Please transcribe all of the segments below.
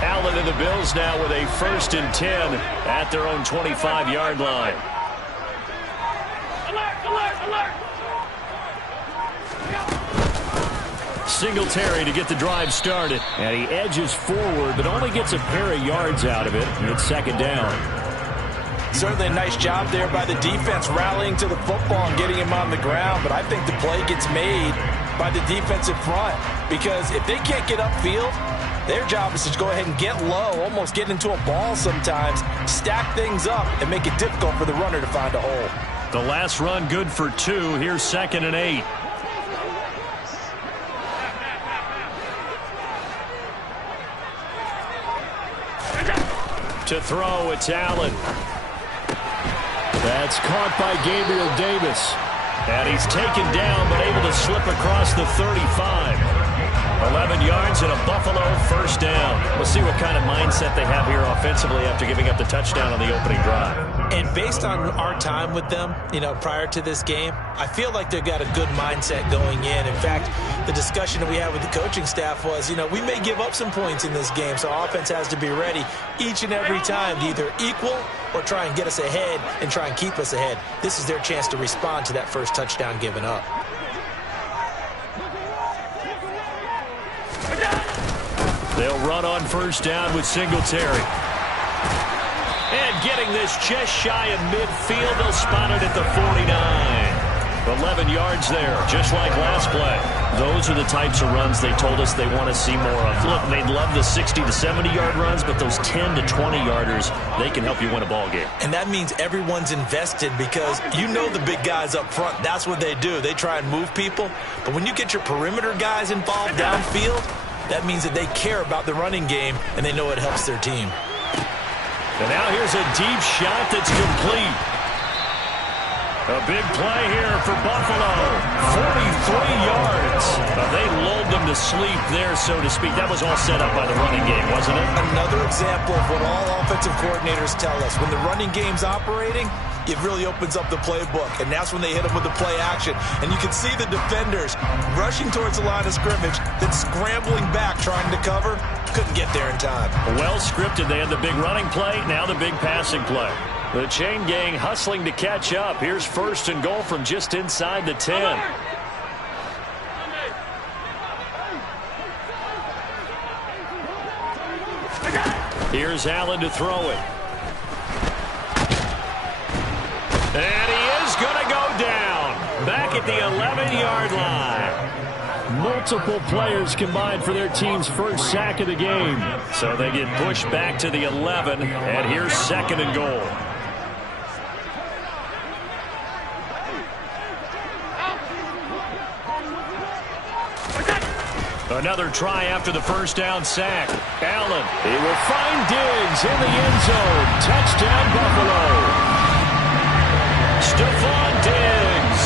Allen and the Bills now with a 1st and 10 at their own 25-yard line. Singletary to get the drive started. And he edges forward, but only gets a pair of yards out of it. And it's 2nd down. Certainly a nice job there by the defense rallying to the football and getting him on the ground. But I think the play gets made by the defensive front. Because if they can't get upfield, their job is to go ahead and get low, almost get into a ball sometimes, stack things up, and make it difficult for the runner to find a hole. The last run good for 2. Here's 2nd and 8. To throw, it's Allen. That's caught by Gabriel Davis. And he's taken down, but able to slip across the 35. 11 yards and a Buffalo 1st down. We'll see what kind of mindset they have here offensively after giving up the touchdown on the opening drive. And based on our time with them, prior to this game, I feel like they've got a good mindset going in. In fact, the discussion that we had with the coaching staff was, we may give up some points in this game, so our offense has to be ready each and every time to either equal or try and get us ahead and try and keep us ahead. This is their chance to respond to that first touchdown given up. They'll run on 1st down with Singletary. And getting this just shy of midfield, they'll spot it at the 49. 11 yards there, just like last play. Those are the types of runs they told us they want to see more of. Look, they'd love the 60 to 70-yard runs, but those 10 to 20-yarders, they can help you win a ball game. And that means everyone's invested because the big guys up front, that's what they do. They try and move people. But when you get your perimeter guys involved downfield, that means that they care about the running game, and they know it helps their team. And now here's a deep shot that's complete. A big play here for Buffalo. 43 yards. They lulled them to sleep there, so to speak. That was all set up by the running game, wasn't it? Another example of what all offensive coordinators tell us. When the running game's operating, it really opens up the playbook, and that's when they hit them with the play action. And you can see the defenders rushing towards the line of scrimmage, then scrambling back, trying to cover. Couldn't get there in time. Well scripted. They had the big running play, now the big passing play. The chain gang hustling to catch up. Here's 1st and goal from just inside the 10. Here's Allen to throw it. And he is going to go down. Back at the 11-yard line. Multiple players combined for their team's first sack of the game. So they get pushed back to the 11. And here's 2nd and goal. Another try after the 1st down sack. Allen, he will find Diggs in the end zone. Touchdown, Buffalo. Stephon Diggs,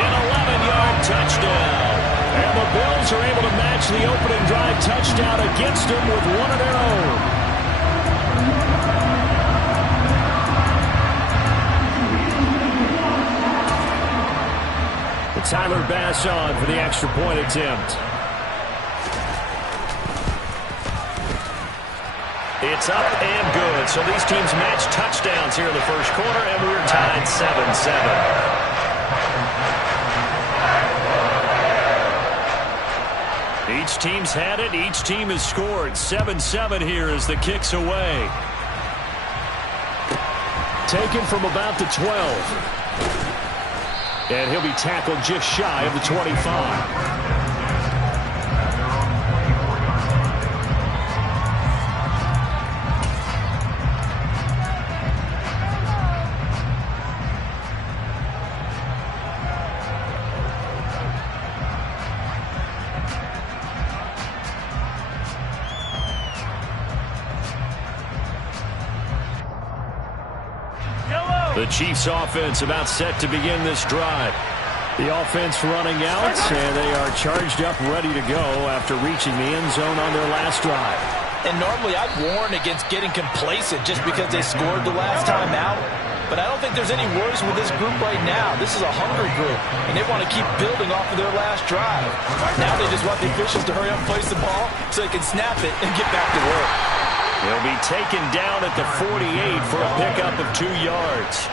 an 11-yard touchdown. And the Bills are able to match the opening drive touchdown against them with one of their own. Tyler Bass on for the extra point attempt. It's up and good. So these teams match touchdowns here in the first quarter, and we're tied 7-7. Each team's had it. Each team has scored. 7-7 here as the kick's away. Taken from about the 12. And he'll be tackled just shy of the 25. The Chiefs offense about set to begin this drive. The offense running out, and they are charged up, ready to go after reaching the end zone on their last drive. And normally I'd warn against getting complacent just because they scored the last time out. But I don't think there's any worries with this group right now. This is a hungry group, and they want to keep building off of their last drive. Now they just want the officials to hurry up and place the ball so they can snap it and get back to work. He'll be taken down at the 48 for a pickup of 2 yards.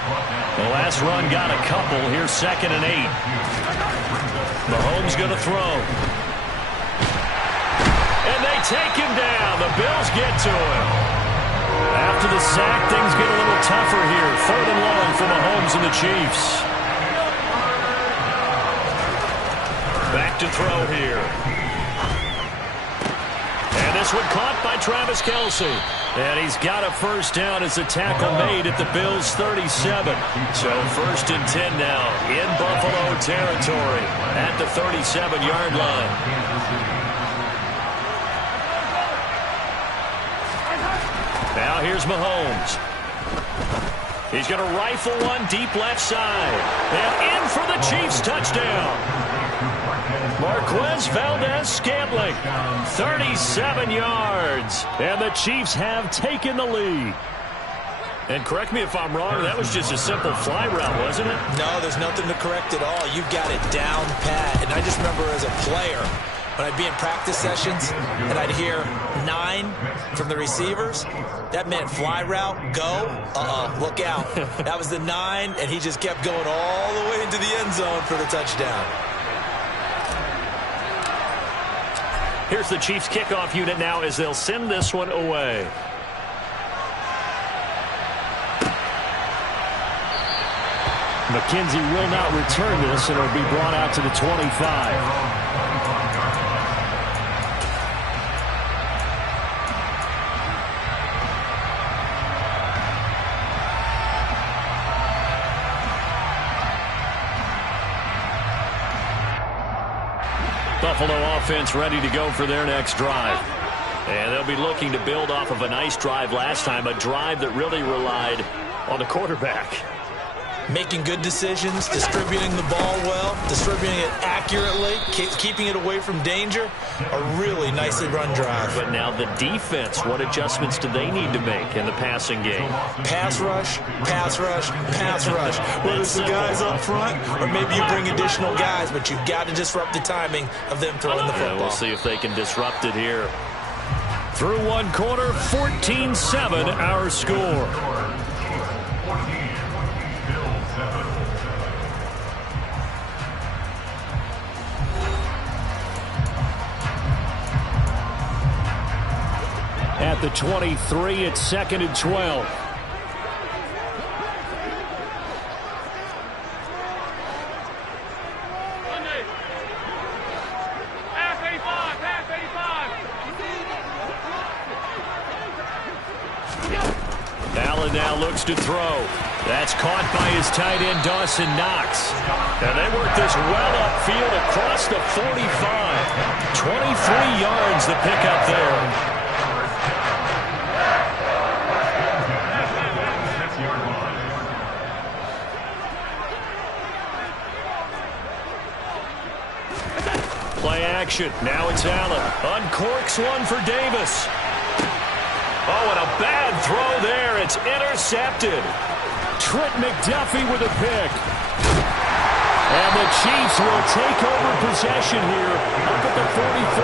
The last run got a couple. Here's 2nd and 8. Mahomes going to throw. And they take him down. The Bills get to him. After the sack, things get a little tougher here. 3rd and long for Mahomes and the Chiefs. Back to throw here. And this one caught by Travis Kelce. And he's got a first down as a tackle made at the Bills' 37. So 1st and 10 now in Buffalo territory at the 37-yard line. Now here's Mahomes. He's going to rifle one deep left side. And in for the Chiefs touchdown. Marquez Valdes-Scantling, 37 yards. And the Chiefs have taken the lead. And correct me if I'm wrong, that was just a simple fly route, wasn't it? No, there's nothing to correct at all. You've got it down pat. And I just remember as a player, when I'd be in practice sessions and I'd hear 9 from the receivers, that meant fly route, go, look out. That was the 9, and he just kept going all the way into the end zone for the touchdown. Here's the Chiefs kickoff unit now as they'll send this one away. McKenzie will not return this, and it'll be brought out to the 25. Buffalo offense ready to go for their next drive. And they'll be looking to build off of a nice drive last time, a drive that really relied on the quarterback. Making good decisions, distributing the ball well, distributing it accurately, keeping it away from danger. A really nicely run drive. But now the defense, what adjustments do they need to make in the passing game? Pass rush, pass rush, pass rush. Whether it's the guys up front or maybe you bring additional guys, but you've got to disrupt the timing of them throwing the football. Yeah, we'll see if they can disrupt it here. Through one quarter, 14-7 our score. At the 23, it's 2nd and 12. Allen now looks to throw. That's caught by his tight end, Dawson Knox. And they work this well upfield across the 45. 23 yards the pickup there. Play action. Now it's Allen. Uncorks one for Davis. Oh, and a bad throw there. It's intercepted. Trent McDuffie with a pick. And the Chiefs will take over possession here up at the 44.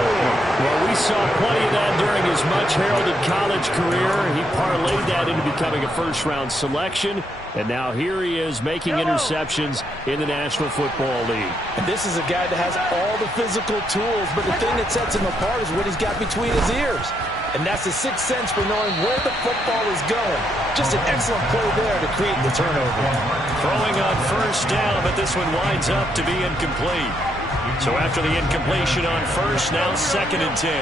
Well, we saw plenty of that during his much-heralded college career. He parlayed that into becoming a first-round selection. And now here he is making interceptions in the National Football League. And this is a guy that has all the physical tools, but the thing that sets him apart is what he's got between his ears. And that's the sixth sense for knowing where the football is going. Just an excellent play there to create the turnover. Throwing on first down, but this one winds up to be incomplete. So after the incompletion on first, now 2nd and 10.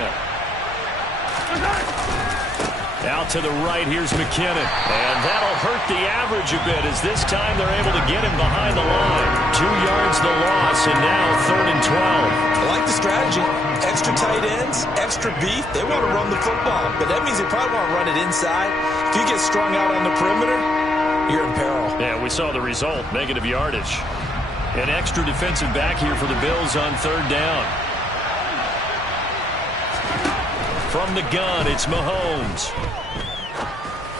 Out to the right, here's McKinnon. And that'll hurt the average a bit as this time they're able to get him behind the line. 2 yards the loss, and now 3rd and 12. I like the strategy. Extra tight ends, extra beef. They want to run the football, but that means they probably want to run it inside. If you get strung out on the perimeter, you're in peril. Yeah, we saw the result, negative yardage. An extra defensive back here for the Bills on 3rd down. From the gun, it's Mahomes.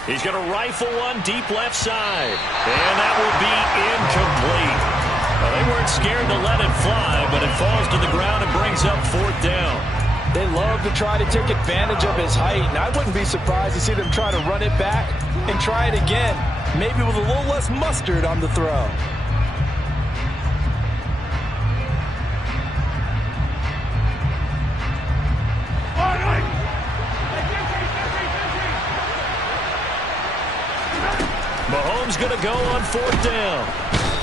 He's going to rifle one deep left side. And that will be incomplete. Well, they weren't scared to let it fly, but it falls to the ground and brings up 4th down. They love to try to take advantage of his height, and I wouldn't be surprised to see them try to run it back and try it again, maybe with a little less mustard on the throw. Mahomes going to go on 4th down.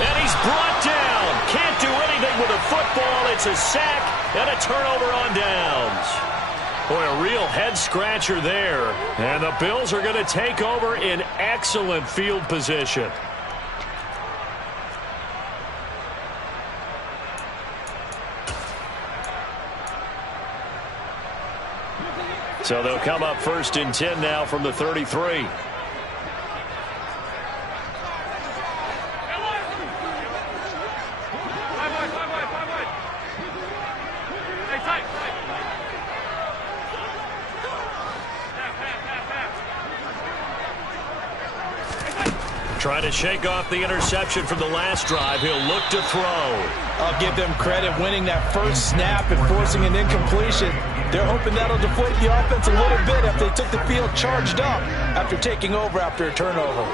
And he's brought down. Can't do anything with a football. It's a sack and a turnover on downs. Boy, a real head-scratcher there. And the Bills are going to take over in excellent field position. So they'll come up 1st and 10 now from the 33. Trying to shake off the interception from the last drive. He'll look to throw. I'll give them credit winning that first snap and forcing an incompletion. They're hoping that'll deflate the offense a little bit after they took the field charged up after taking over after a turnover.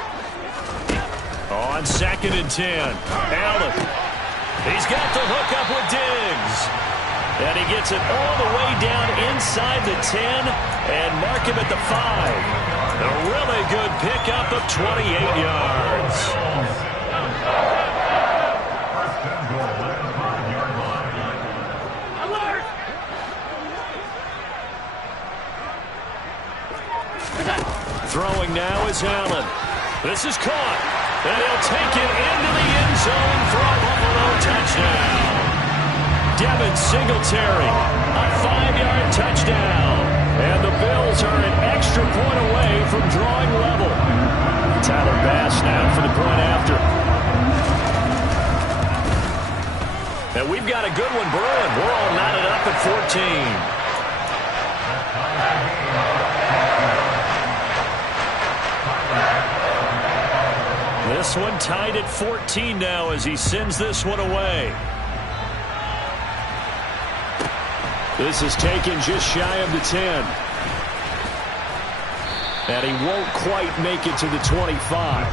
On 2nd and 10, Allen. He's got the hook up with Diggs. And he gets it all the way down inside the 10 and mark him at the 5. A really good pickup of 28 yards. Throwing now is Allen. This is caught. And he'll take it into the end zone for a Buffalo touchdown. Devin Singletary, a 5-yard touchdown. And the Bills are an extra point away from drawing level. Tyler Bass now for the point after. And we've got a good one brewing. We're all knotted up at 14. This one tied at 14 now as he sends this one away. This is taken just shy of the 10. And he won't quite make it to the 25.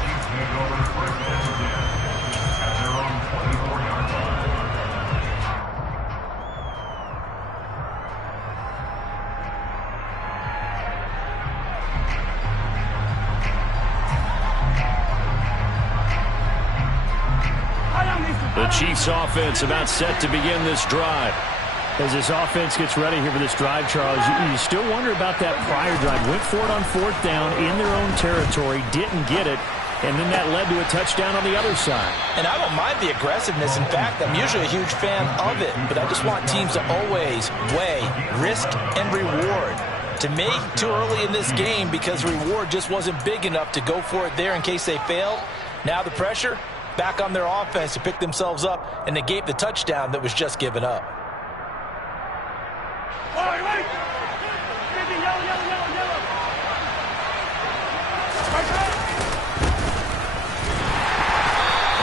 The Chiefs offense about set to begin this drive. As this offense gets ready here for this drive, Charles, you still wonder about that prior drive. Went for it on 4th down in their own territory, didn't get it, and then that led to a touchdown on the other side. And I don't mind the aggressiveness. In fact, I'm usually a huge fan of it, but I just want teams to always weigh risk and reward. To me, too early in this game because reward just wasn't big enough to go for it there in case they failed. Now the pressure back on their offense to pick themselves up and negate the touchdown that was just given up.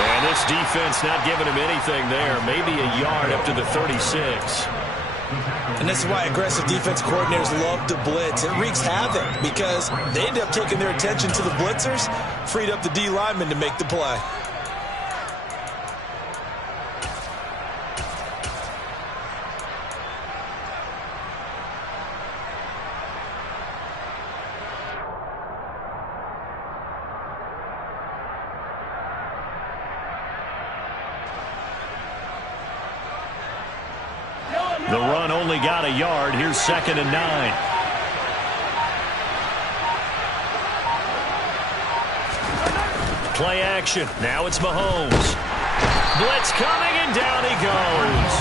And this defense not giving him anything there. Maybe a yard up to the 36. And this is why aggressive defense coordinators love to blitz. It wreaks havoc because they end up taking their attention to the blitzers, freed up the D lineman to make the play. The run only got a yard. Here's 2nd and 9. Play action. Now it's Mahomes. Blitz coming, and down he goes.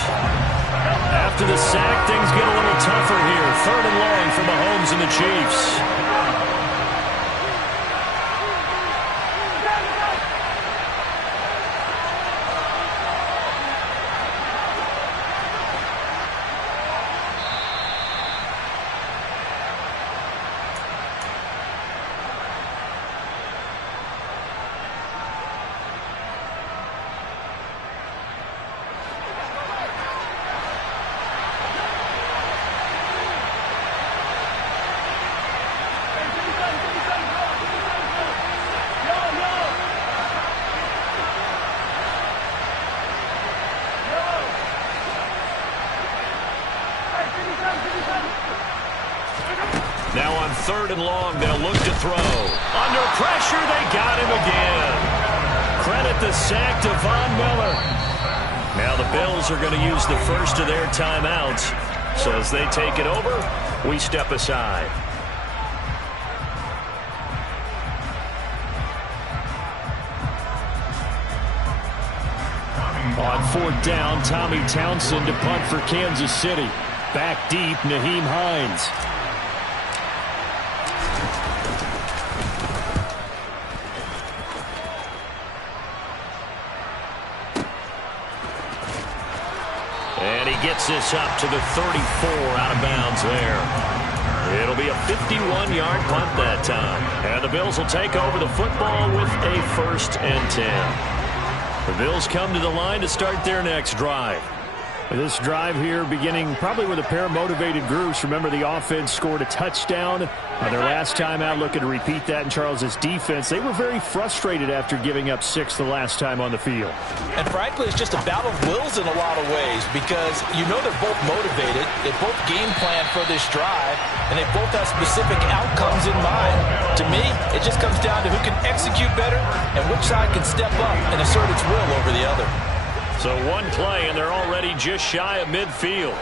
After the sack, things get a little tougher here. 3rd and long for Mahomes and the Chiefs. 3rd and long. They'll look to throw. Under pressure, they got him again. Credit the sack to Von Miller. Now the Bills are going to use the first of their timeouts. So as they take it over, we step aside. On 4th down, Tommy Townsend to punt for Kansas City. Back deep, Nyheim Hines. And he gets this up to the 34 out of bounds there. It'll be a 51-yard punt that time. And the Bills will take over the football with a 1st and 10. The Bills come to the line to start their next drive. This drive here beginning probably with a pair of motivated groups. Remember, the offense scored a touchdown their last time out. Looking to repeat that in Charles's defense. They were very frustrated after giving up 6 the last time on the field. And frankly, it's just a battle of wills in a lot of ways because you know they're both motivated. They both game plan for this drive, and they both have specific outcomes in mind. To me, it just comes down to who can execute better and which side can step up and assert its will over the other. So one play, and they're already just shy of midfield.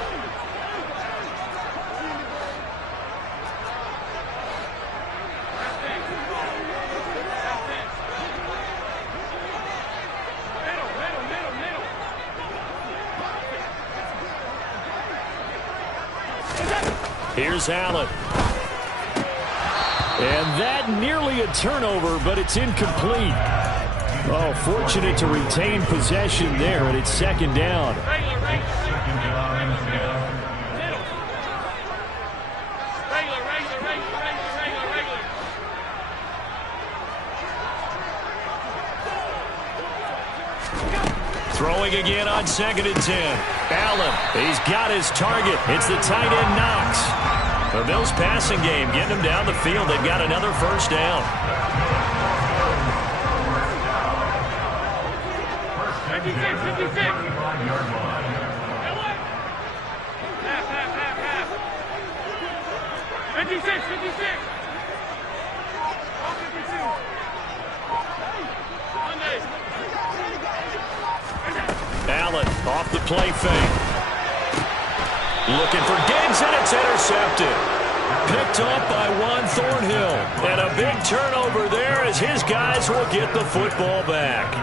Here's Allen. And that nearly a turnover, but it's incomplete. Oh, fortunate to retain possession there, and it's 2nd down. Throwing again on 2nd and 10. Allen, he's got his target. It's the tight end Knox. The Bills passing game, getting him down the field. They've got another 1st down. 56. Allen off the play fake. Looking for Diggs, and it's intercepted. Picked off by Juan Thornhill. And a big turnover there as his guys will get the football back.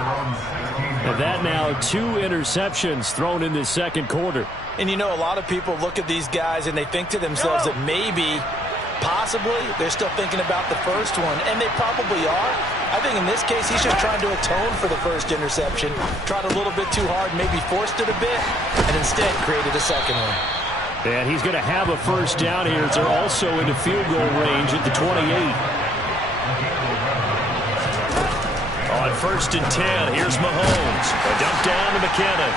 And that now 2 interceptions thrown in this 2nd quarter. And you know, a lot of people look at these guys and they think to themselves that maybe, possibly, they're still thinking about the first one. And they probably are. I think in this case, he's just trying to atone for the first interception. Tried a little bit too hard, maybe forced it a bit, and instead created a second one. And he's going to have a 1st down here. They're also into field goal range at the 28. On 1st and 10, here's Mahomes. A dump down to McKinnon.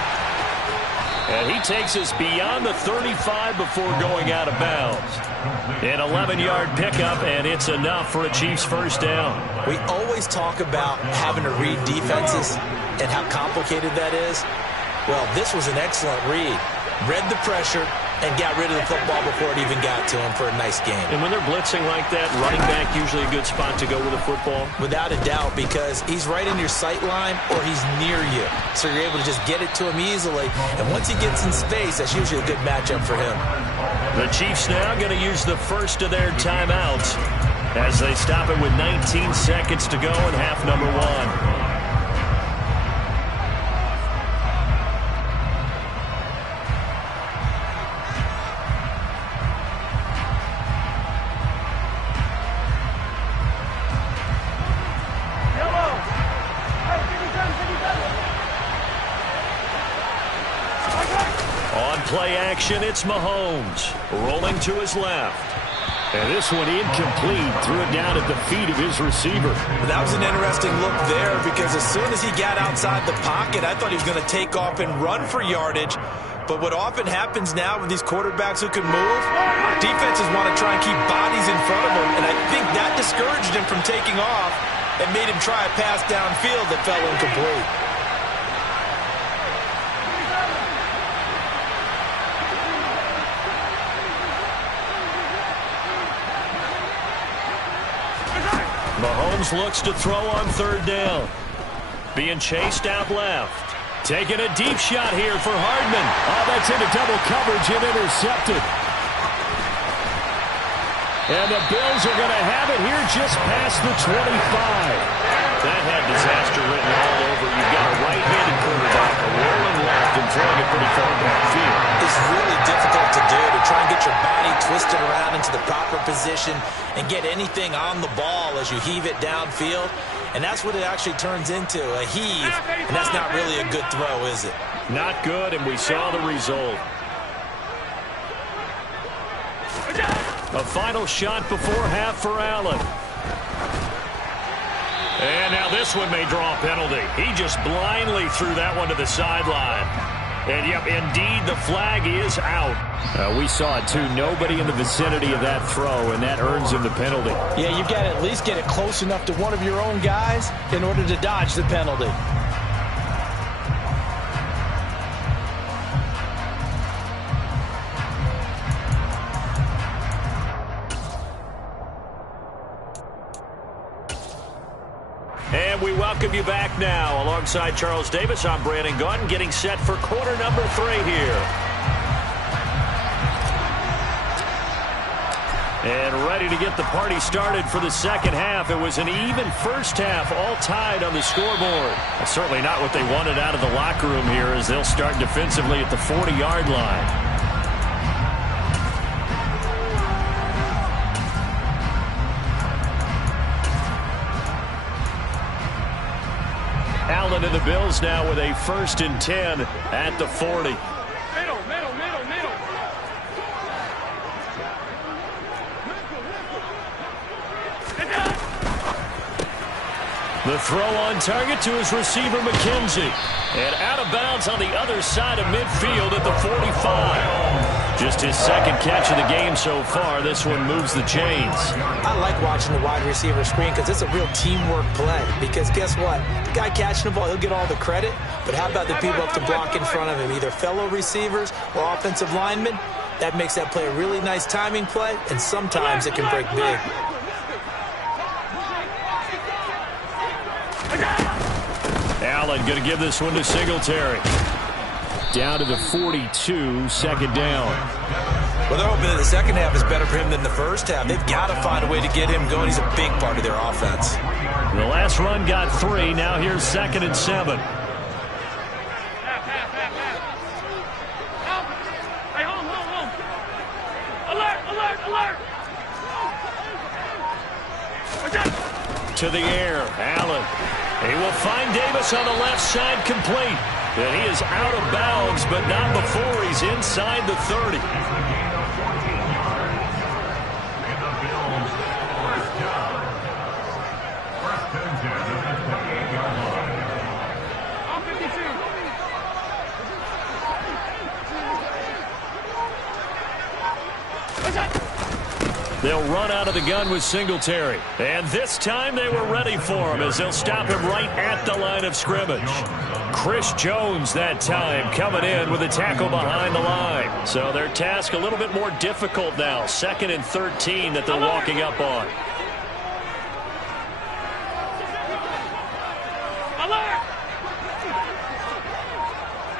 And he takes us beyond the 35 before going out of bounds. An 11-yard pickup, and it's enough for a Chiefs 1st down. We always talk about having to read defenses and how complicated that is. Well, this was an excellent read. Read the pressure and got rid of the football before it even got to him for a nice game. And when they're blitzing like that, running back usually a good spot to go with the football? Without a doubt, because he's right in your sight line or he's near you. So you're able to just get it to him easily. And once he gets in space, that's usually a good matchup for him. The Chiefs now going to use the first of their timeouts as they stop it with 19 seconds to go in half number 1. Play action, it's Mahomes rolling to his left. And this one incomplete, threw it down at the feet of his receiver. That was an interesting look there because as soon as he got outside the pocket, I thought he was going to take off and run for yardage. But what often happens now with these quarterbacks who can move, defenses want to try and keep bodies in front of them, and I think that discouraged him from taking off and made him try a pass downfield that fell incomplete. Mahomes looks to throw on third down. Being chased out left. Taking a deep shot here for Hardman. Oh, that's into double coverage and intercepted. And the Bills are going to have it here just past the 25. That had disaster written all over. You've got a right-handed quarterback, a rolling left, and throwing it pretty far downfield. It's really difficult to do, to try and get your body twisted around into the proper position and get anything on the ball as you heave it downfield. And that's what it actually turns into, a heave. And that's not really a good throw, is it? Not good, and we saw the result. A final shot before half for Allen. And now this one may draw a penalty. He just blindly threw that one to the sideline. And, yep, indeed, the flag is out. We saw it, too. Nobody in the vicinity of that throw, and that earns him the penalty. Yeah, you've got to at least get it close enough to one of your own guys in order to dodge the penalty. And we welcome you back now. Alongside Charles Davis, I'm Brandon Gaudin, getting set for quarter number 3 here. And ready to get the party started for the second half. It was an even first half, all tied on the scoreboard. That's certainly not what they wanted out of the locker room here, as they'll start defensively at the 40-yard line. Allen and the Bills now with a 1st and 10 at the 40. Middle. The throw on target to his receiver, McKenzie. And out of bounds on the other side of midfield at the 45. Just his second catch of the game so far. This one moves the chains. I like watching the wide receiver screen because it's a real teamwork play. Because guess what? The guy catching the ball, he'll get all the credit. But how about the people up to block in front of him, either fellow receivers or offensive linemen? That makes that play a really nice timing play, and sometimes it can break big. Allen going to give this one to Singletary. Down to the 42, second down. Well, they're hoping that the second half is better for him than the first half. They've got to find a way to get him going. He's a big part of their offense. The last run got 3. Now here's 2nd and 7. Hey, home. Alert. To the air, Allen. He will find Davis on the left side, complete. And he is out of bounds, but not before he's inside the 30. They'll run out of the gun with Singletary. And this time they were ready for him as they'll stop him right at the line of scrimmage. Chris Jones that time coming in with a tackle behind the line. So their task a little bit more difficult now. 2nd and 13 that they're walking up on. Alert!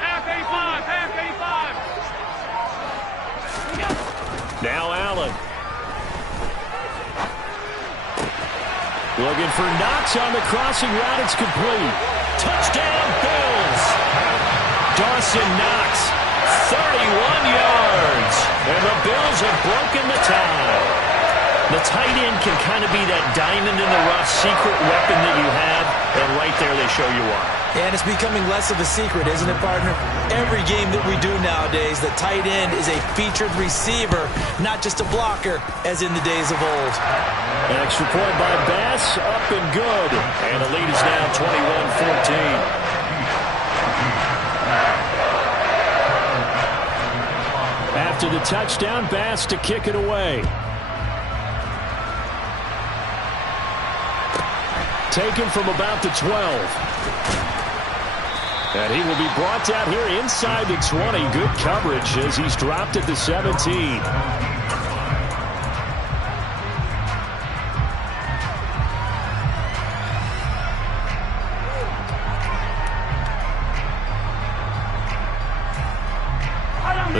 Half 85. Now Allen. Looking for Knox on the crossing route. It's complete. Touchdown, Bills. Dawson Knox, 31 yards. And the Bills have broken the tie. The tight end can kind of be that diamond in the rough secret weapon that you have. And right there they show you why. And it's becoming less of a secret, isn't it, partner? Every game that we do nowadays, the tight end is a featured receiver, not just a blocker, as in the days of old. An extra point by Bass, up and good. And the lead is now 21-14. After the touchdown, Bass to kick it away. Taken from about the 12. And he will be brought down here inside the 20. Good coverage as he's dropped at the 17.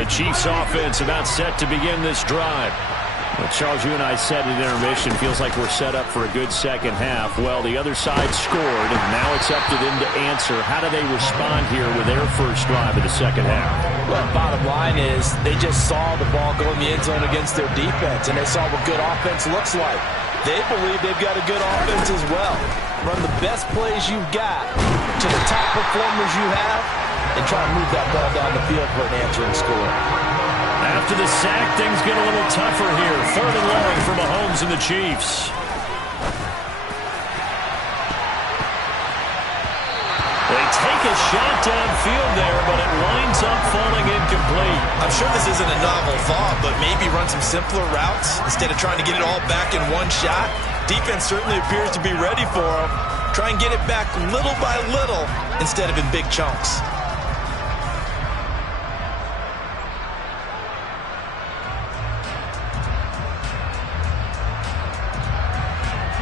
Chiefs offense about set to begin this drive. Well, Charles, you and I said at intermission, feels like we're set up for a good second half. Well, the other side scored, and now it's up to them to answer. How do they respond here with their first drive of the second half? Well, bottom line is they just saw the ball go in the end zone against their defense, and they saw what good offense looks like. They believe they've got a good offense as well. Run the best plays you've got to the top performers you have, and try to move that ball down the field for an answering score. After the sack, things get a little tougher here. 3rd and long for Mahomes and the Chiefs. They take a shot downfield there, but it winds up falling incomplete. I'm sure this isn't a novel thought, but maybe run some simpler routes instead of trying to get it all back in one shot. Defense certainly appears to be ready for them. Try and get it back little by little instead of in big chunks.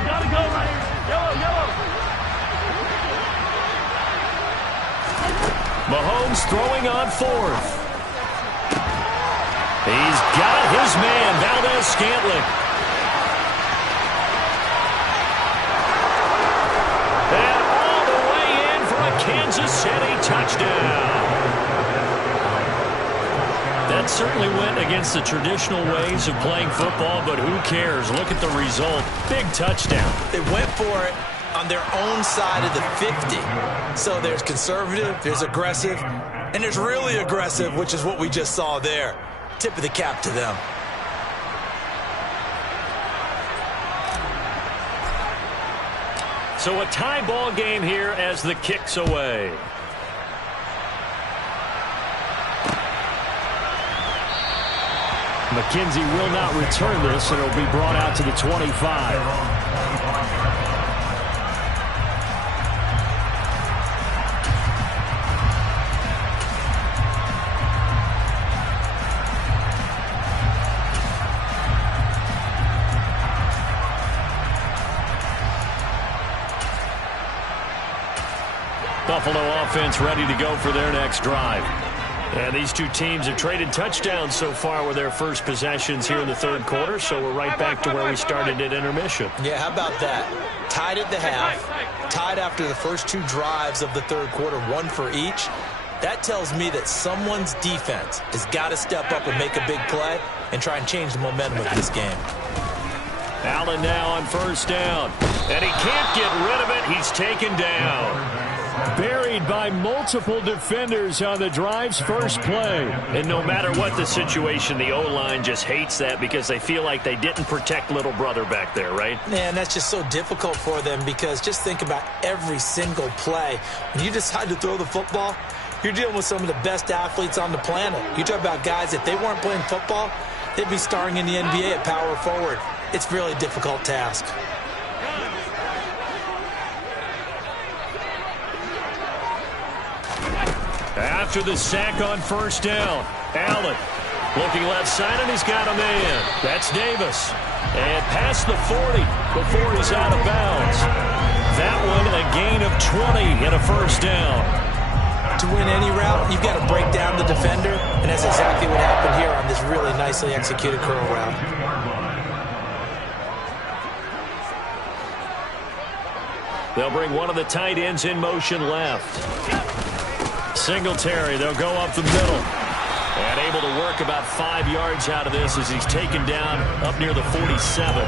Gotta go right here. Yellow, yellow. Mahomes throwing on 4th. He's got his man, Valdes-Scantling. And all the way in for a Kansas City touchdown. That certainly went against the traditional ways of playing football, but who cares? Look at the result. Big touchdown. They went for it on their own side of the 50. So there's conservative, there's aggressive, and there's really aggressive, which is what we just saw there. Tip of the cap to them. So a tie ball game here as the kick's away. McKenzie will not return this, and it'll be brought out to the 25. Buffalo offense ready to go for their next drive. And these two teams have traded touchdowns so far with their first possessions here in the 3rd quarter, so we're right back to where we started at intermission. Yeah, how about that? Tied at the half, tied after the first 2 drives of the 3rd quarter, 1 for each. That tells me that someone's defense has got to step up and make a big play and try and change the momentum of this game. Allen now on 1st down, and he can't get rid of it. He's taken down. Buried by multiple defenders on the drive's first play. And no matter what the situation, the O-line just hates that because they feel like they didn't protect little brother back there, right? Man, that's just so difficult for them because just think about every single play. When you decide to throw the football, you're dealing with some of the best athletes on the planet. You talk about guys, if they weren't playing football, they'd be starring in the NBA at power forward. It's a really difficult task. After the sack on 1st down, Allen looking left side, and he's got a man. That's Davis. And past the 40 before he's out of bounds. That one a gain of 20 and a 1st down. To win any route, you've got to break down the defender, and that's exactly what happened here on this really nicely executed curl route. They'll bring one of the tight ends in motion left. Singletary, they'll go up the middle. And able to work about 5 yards out of this as he's taken down up near the 47.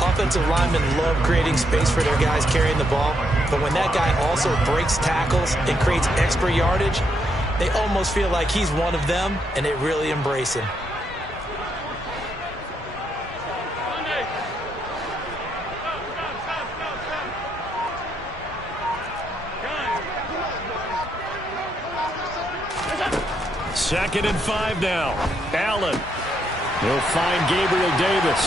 Offensive linemen love creating space for their guys carrying the ball, but when that guy also breaks tackles and creates extra yardage, they almost feel like he's one of them, and they really embrace him. Second and 5 now. Allen. He'll find Gabriel Davis.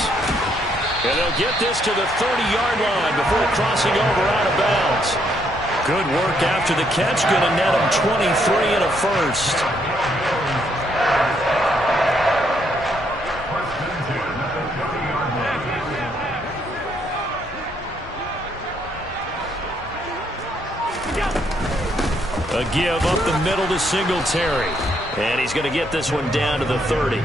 And they'll get this to the 30-yard line before crossing over out of bounds. Good work after the catch. Going to net him 23 and a 1st. A give up the middle to Singletary. And he's going to get this one down to the 30.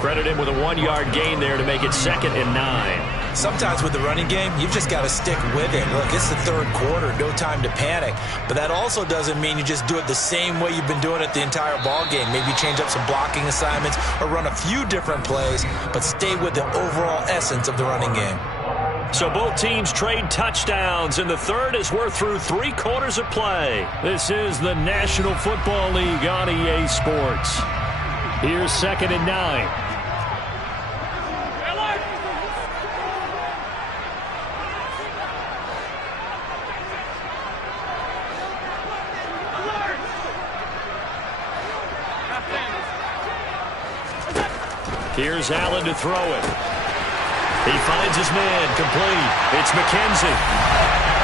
Credit him with a 1-yard gain there to make it 2nd and 9. Sometimes with the running game, you've just got to stick with it. Look, it's the third quarter, no time to panic. But that also doesn't mean you just do it the same way you've been doing it the entire ball game. Maybe change up some blocking assignments or run a few different plays, but stay with the overall essence of the running game. So both teams trade touchdowns in the third as we're through 3 quarters of play. This is the National Football League on EA Sports. Here's 2nd and 9. Here's Allen to throw it. He finds his man, complete. It's McKenzie.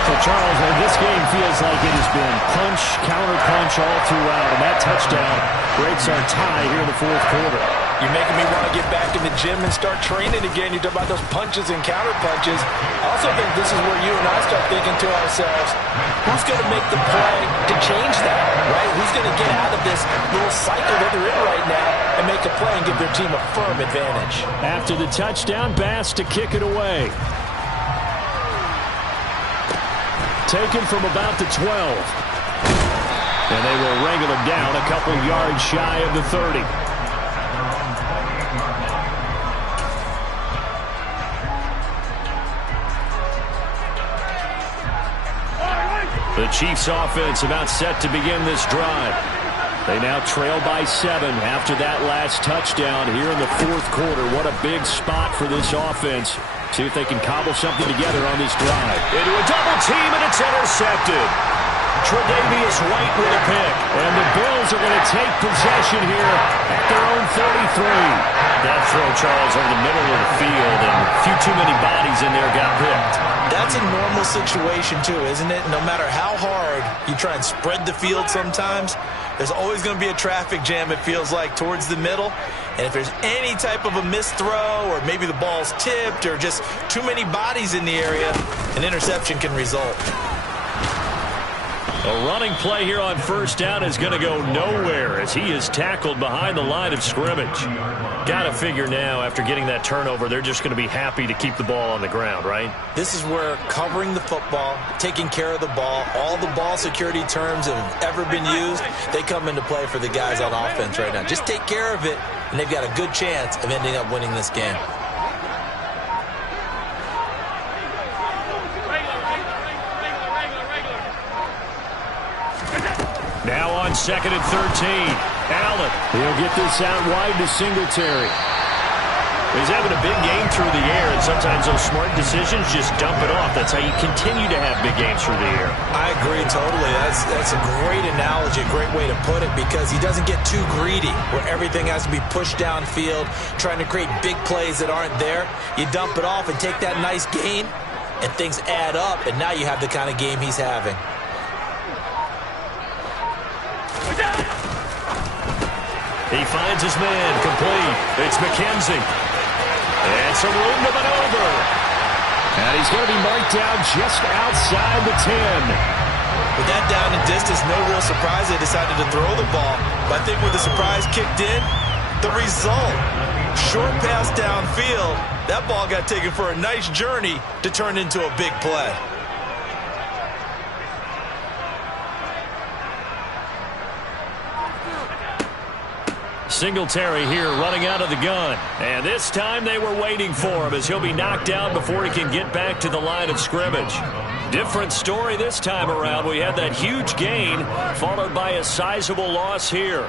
So, Charles, this game feels like it has been punch, counter-punch all throughout, and that touchdown breaks our tie here in the fourth quarter. You're making me want to get back in the gym and start training again. You talk about those punches and counter-punches. I also think this is where you and I start thinking to ourselves, who's going to make the play to change that, right? Who's going to get out of this little cycle that they're in right now and make a play and give their team a firm advantage? After the touchdown, Bass to kick it away. Taken from about the 12. And they will wrangle him down a couple yards shy of the 30. The Chiefs offense about set to begin this drive. They now trail by 7 after that last touchdown here in the fourth quarter. What a big spot for this offense. See if they can cobble something together on this drive. Into a double team, and it's intercepted. Tre'Davious White with a pick. And the Bills are going to take possession here at their own 33. That throw, Charles, over the middle of the field, and a few too many bodies in there got picked. That's a normal situation, too, isn't it? No matter how hard you try and spread the field sometimes, there's always going to be a traffic jam, it feels like, towards the middle. And if there's any type of a missed throw or maybe the ball's tipped or just too many bodies in the area, an interception can result. A running play here on first down is going to go nowhere as he is tackled behind the line of scrimmage. Got to figure now after getting that turnover, they're just going to be happy to keep the ball on the ground, right? This is where covering the football, taking care of the ball, all the ball security terms that have ever been used, they come into play for the guys on offense right now. Just take care of it, and they've got a good chance of ending up winning this game. Now on 2nd and 13. Allen. He'll get this out wide to Singletary. He's having a big game through the air, and sometimes those smart decisions just dump it off. That's how you continue to have big games through the air. I agree totally. That's a great analogy, a great way to put it, because he doesn't get too greedy where everything has to be pushed downfield, trying to create big plays that aren't there. You dump it off and take that nice gain, and things add up, and now you have the kind of game he's having. He finds his man, complete. It's McKenzie. And some room to maneuver. And he's going to be marked down just outside the 10. With that down and distance, no real surprise they decided to throw the ball. But I think with the surprise kicked in, the result, short pass downfield, that ball got taken for a nice journey to turn into a big play. Singletary here running out of the gun. And this time they were waiting for him as he'll be knocked down before he can get back to the line of scrimmage. Different story this time around. We had that huge gain followed by a sizable loss here.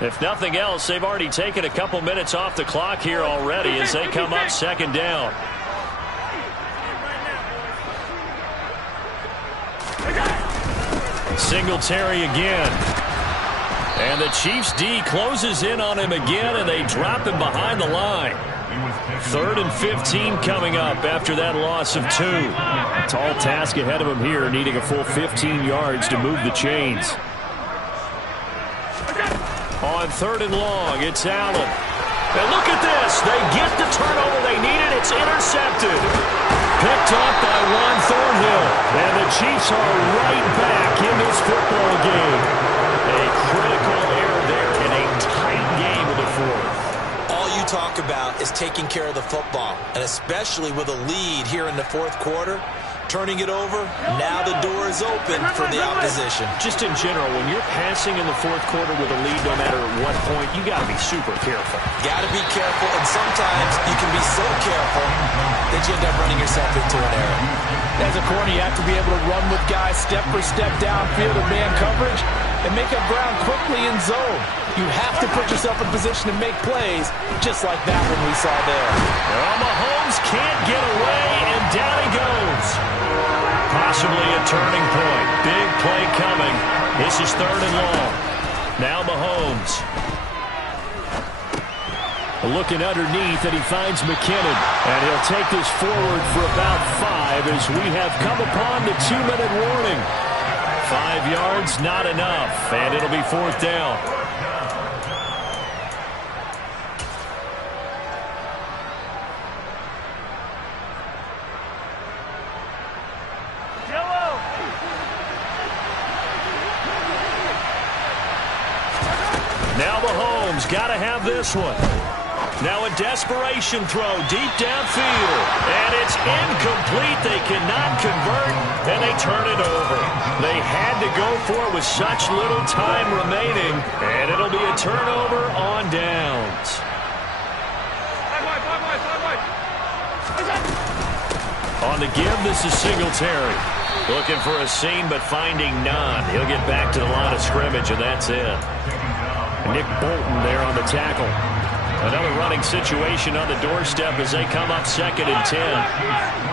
If nothing else, they've already taken a couple minutes off the clock here already as they come up 2nd down. Singletary again. And the Chiefs D closes in on him again, and they drop him behind the line. 3rd and 15 coming up after that loss of 2. Tall task ahead of him here, needing a full 15 yards to move the chains. On 3rd and long, it's Allen. And look at this. They get the turnover they needed. It's intercepted. Picked off by Juan Thornhill. And the Chiefs are right back in this football game. A critical error there in a tight game of the fourth. All you talk about is taking care of the football, and especially with a lead here in the fourth quarter. Turning it over, now the door is open for the opposition. Just in general, when you're passing in the fourth quarter with a lead, no matter at what point, you got to be super careful. Got to be careful, and sometimes you can be so careful that you end up running yourself into an error. As a corner, you have to be able to run with guys step for step downfield in man coverage and make up ground quickly in zone. You have to put yourself in position to make plays, just like that one we saw there. Well, Mahomes can't get away, and down he goes. Possibly a turning point. Big play coming. This is 3rd and long. Now Mahomes. Looking underneath, and he finds McKinnon. And he'll take this forward for about 5 as we have come upon the 2-minute warning. 5 yards, not enough. And it'll be 4th down. Now Mahomes got to have this one. Now a desperation throw deep downfield. And it's incomplete. They cannot convert, and they turn it over. They had to go for it with such little time remaining, and it'll be a turnover on downs. On the give, this is Singletary. Looking for a seam, but finding none. He'll get back to the line of scrimmage, and that's it. Nick Bolton there on the tackle. Another running situation on the doorstep as they come up 2nd and 10.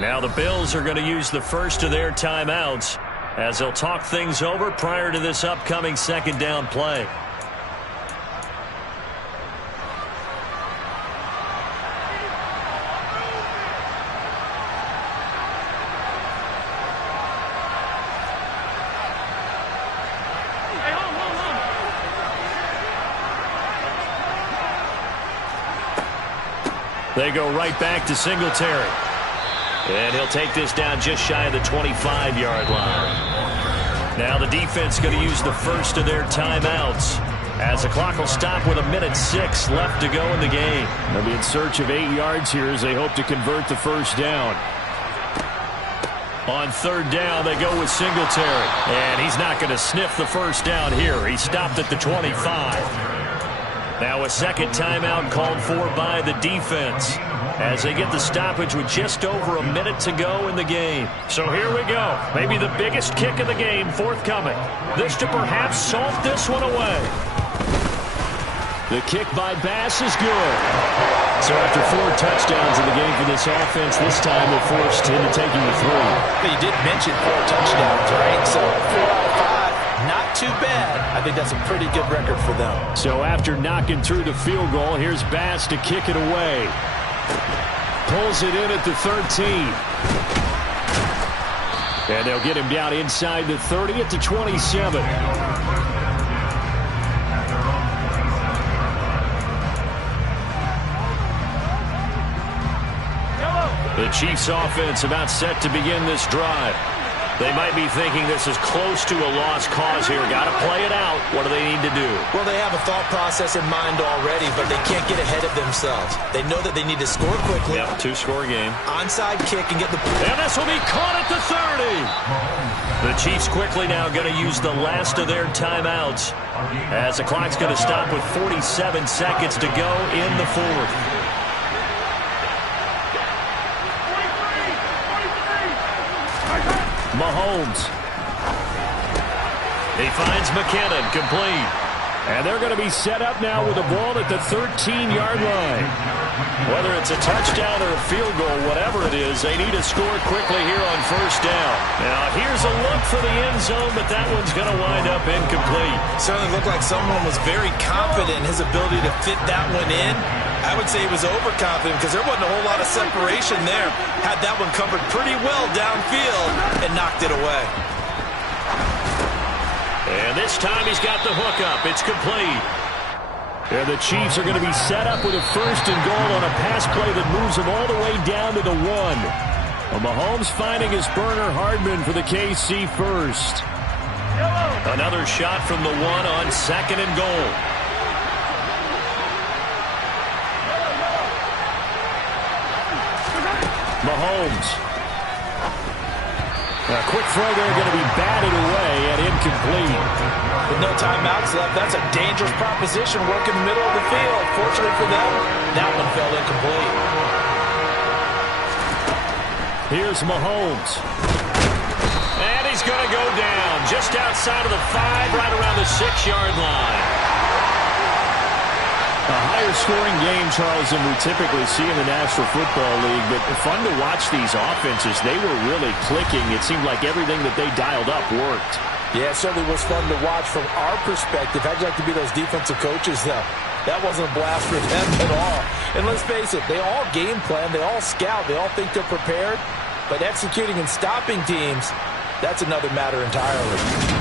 Now the Bills are going to use the first of their timeouts as they'll talk things over prior to this upcoming 2nd down play. They go right back to Singletary. And he'll take this down just shy of the 25-yard line. Now the defense going to use the first of their timeouts as the clock will stop with 1:06 left to go in the game. They'll be in search of 8 yards here as they hope to convert the first down. On 3rd down, they go with Singletary. And he's not going to sniff the first down here. He stopped at the 25. Now a 2nd timeout called for by the defense as they get the stoppage with just over a minute to go in the game. So here we go. Maybe the biggest kick of the game forthcoming. This to perhaps salt this one away. The kick by Bass is good. So after 4 touchdowns in the game for this offense, this time they're forced into taking the 3. But you did mention 4 touchdowns, right? So 4 out of 5, not too bad. I think that's a pretty good record for them. So after knocking through the field goal, here's Bass to kick it away. Pulls it in at the 13. And they'll get him down inside the 30 at the 27. The Chiefs offense about set to begin this drive. They might be thinking this is close to a lost cause here. Got to play it out. What do they need to do? Well, they have a thought process in mind already, but they can't get ahead of themselves. They know that they need to score quickly. Yep, 2-score game. Onside kick and get the... And this will be caught at the 30. The Chiefs quickly now going to use the last of their timeouts as the clock's going to stop with 47 seconds to go in the 4th. Mahomes. He finds McKinnon, complete. And they're going to be set up now with the ball at the 13-yard line. Whether it's a touchdown or a field goal, whatever it is, they need to score quickly here on first down. Now, here's a look for the end zone, but that one's going to wind up incomplete. Certainly looked like someone was very confident in his ability to fit that one in. I would say he was overconfident because there wasn't a whole lot of separation there. Had that one covered pretty well downfield and knocked it away. And this time he's got the hook up. It's complete. And the Chiefs are going to be set up with a first and goal on a pass play that moves them all the way down to the 1. Well, Mahomes finding his burner Hardman for the KC first. Another shot from the 1 on second and goal. Mahomes. A quick throw there going to be batted away and incomplete. With no timeouts left, that's a dangerous proposition working the middle of the field. Fortunately for them, that one fell incomplete. Here's Mahomes. And he's going to go down just outside of the 5, right around the 6-yard line. A higher scoring game, Charles, than we typically see in the National Football League, but fun to watch these offenses. They were really clicking. It seemed like everything that they dialed up worked. Yeah, it certainly was fun to watch from our perspective. How'd you like to be those defensive coaches, though? That wasn't a blast for them at all. And let's face it, they all game plan, they all scout, they all think they're prepared. But executing and stopping teams, that's another matter entirely.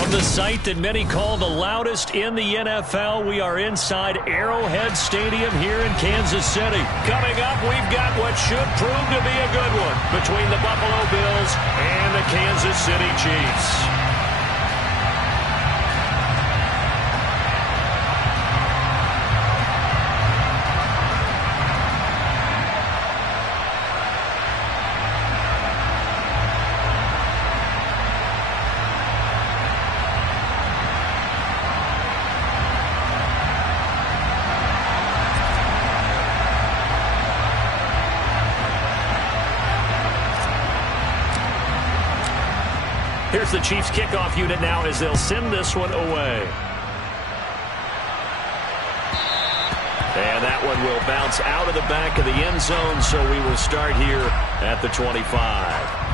From the site that many call the loudest in the NFL, we are inside Arrowhead Stadium here in Kansas City. Coming up, we've got what should prove to be a good one between the Buffalo Bills and the Kansas City Chiefs. Here's the Chiefs kickoff unit now as they'll send this one away. And that one will bounce out of the back of the end zone, so we will start here at the 25.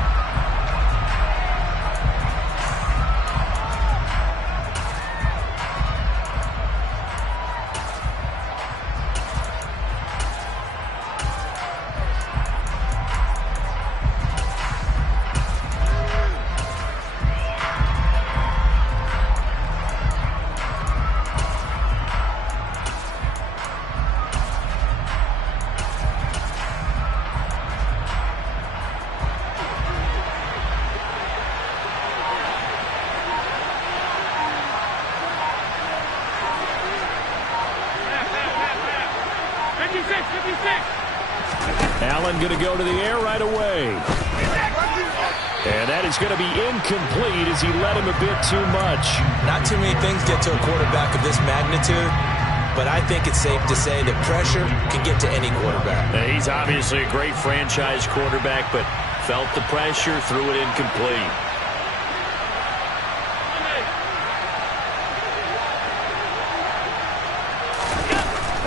Allen going to go to the air right away. And that is going to be incomplete as he led him a bit too much. Not too many things get to a quarterback of this magnitude, but I think it's safe to say that pressure can get to any quarterback. He's obviously a great franchise quarterback, but felt the pressure, threw it incomplete.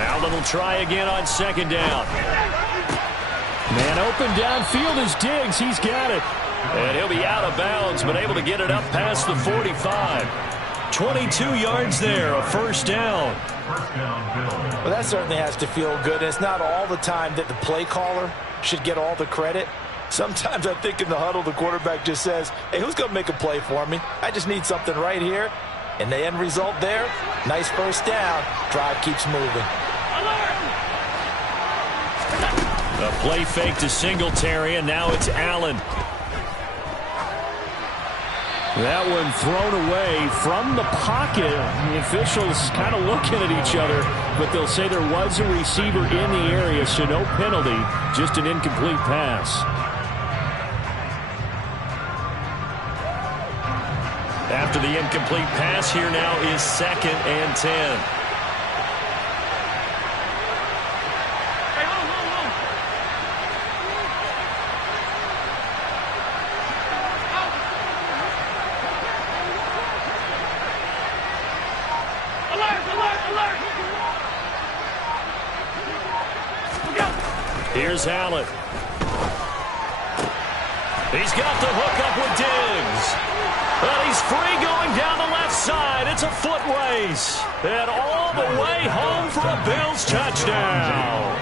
Allen will try again on second down. Man open downfield is Diggs. He's got it. And he'll be out of bounds, but able to get it up past the 45. 22 yards there, a first down. Well, that certainly has to feel good. And it's not all the time that the play caller should get all the credit. Sometimes I think in the huddle, the quarterback just says, hey, who's going to make a play for me? I just need something right here. And the end result there, nice first down. Drive keeps moving. A play fake to Singletary, and now it's Allen. That one thrown away from the pocket. The officials kind of looking at each other, but they'll say there was a receiver in the area, so no penalty, just an incomplete pass. After the incomplete pass, here now is 2nd and 10. Here's Allen. He's got the hook up with Diggs. But he's free going down the left side. It's a foot race. And all the way home for a Bills touchdown.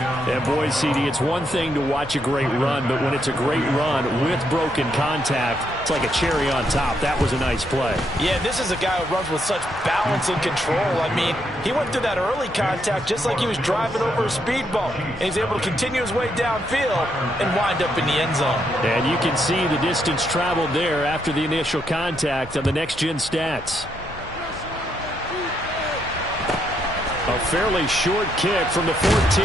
And boy, CD, it's one thing to watch a great run, but when it's a great run with broken contact, it's like a cherry on top. That was a nice play. Yeah, this is a guy who runs with such balance and control. I mean, he went through that early contact just like he was driving over a speed bump. And he's able to continue his way downfield and wind up in the end zone. And you can see the distance traveled there after the initial contact on the next-gen stats. A fairly short kick from the 14.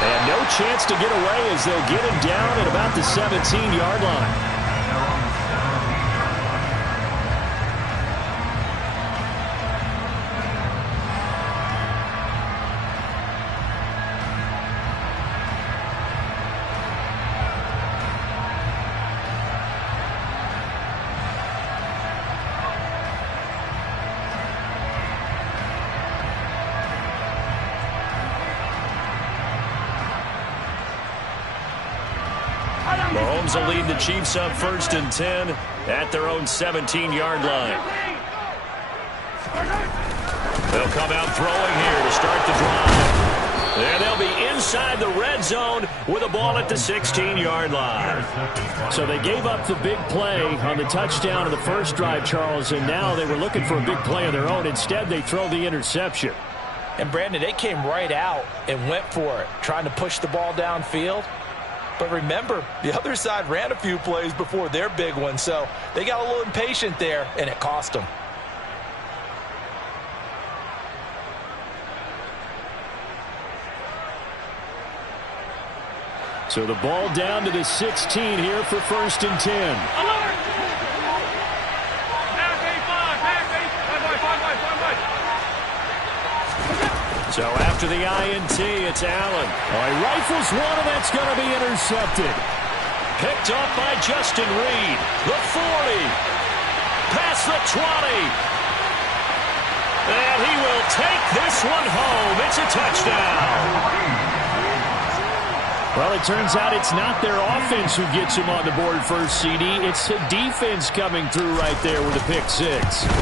And no chance to get away as they'll get him down at about the 17-yard line. Mahomes will lead the Chiefs up 1st and 10 at their own 17-yard line. They'll come out throwing here to start the drive. And they'll be inside the red zone with a ball at the 16-yard line. So they gave up the big play on the touchdown of the first drive, Charles, and now they were looking for a big play of their own. Instead, they throw the interception. And, Brandon, they came right out and went for it, trying to push the ball downfield. But remember, the other side ran a few plays before their big one, so they got a little impatient there, and it cost them. So the ball down to the 16 here for 1st and 10. So after the INT, it's Allen. He rifles one, and that's going to be intercepted. Picked up by Justin Reed. The 40. Past the 20. And he will take this one home. It's a touchdown. Well, it turns out it's not their offense who gets them on the board first, CD. It's the defense coming through right there with a pick 6.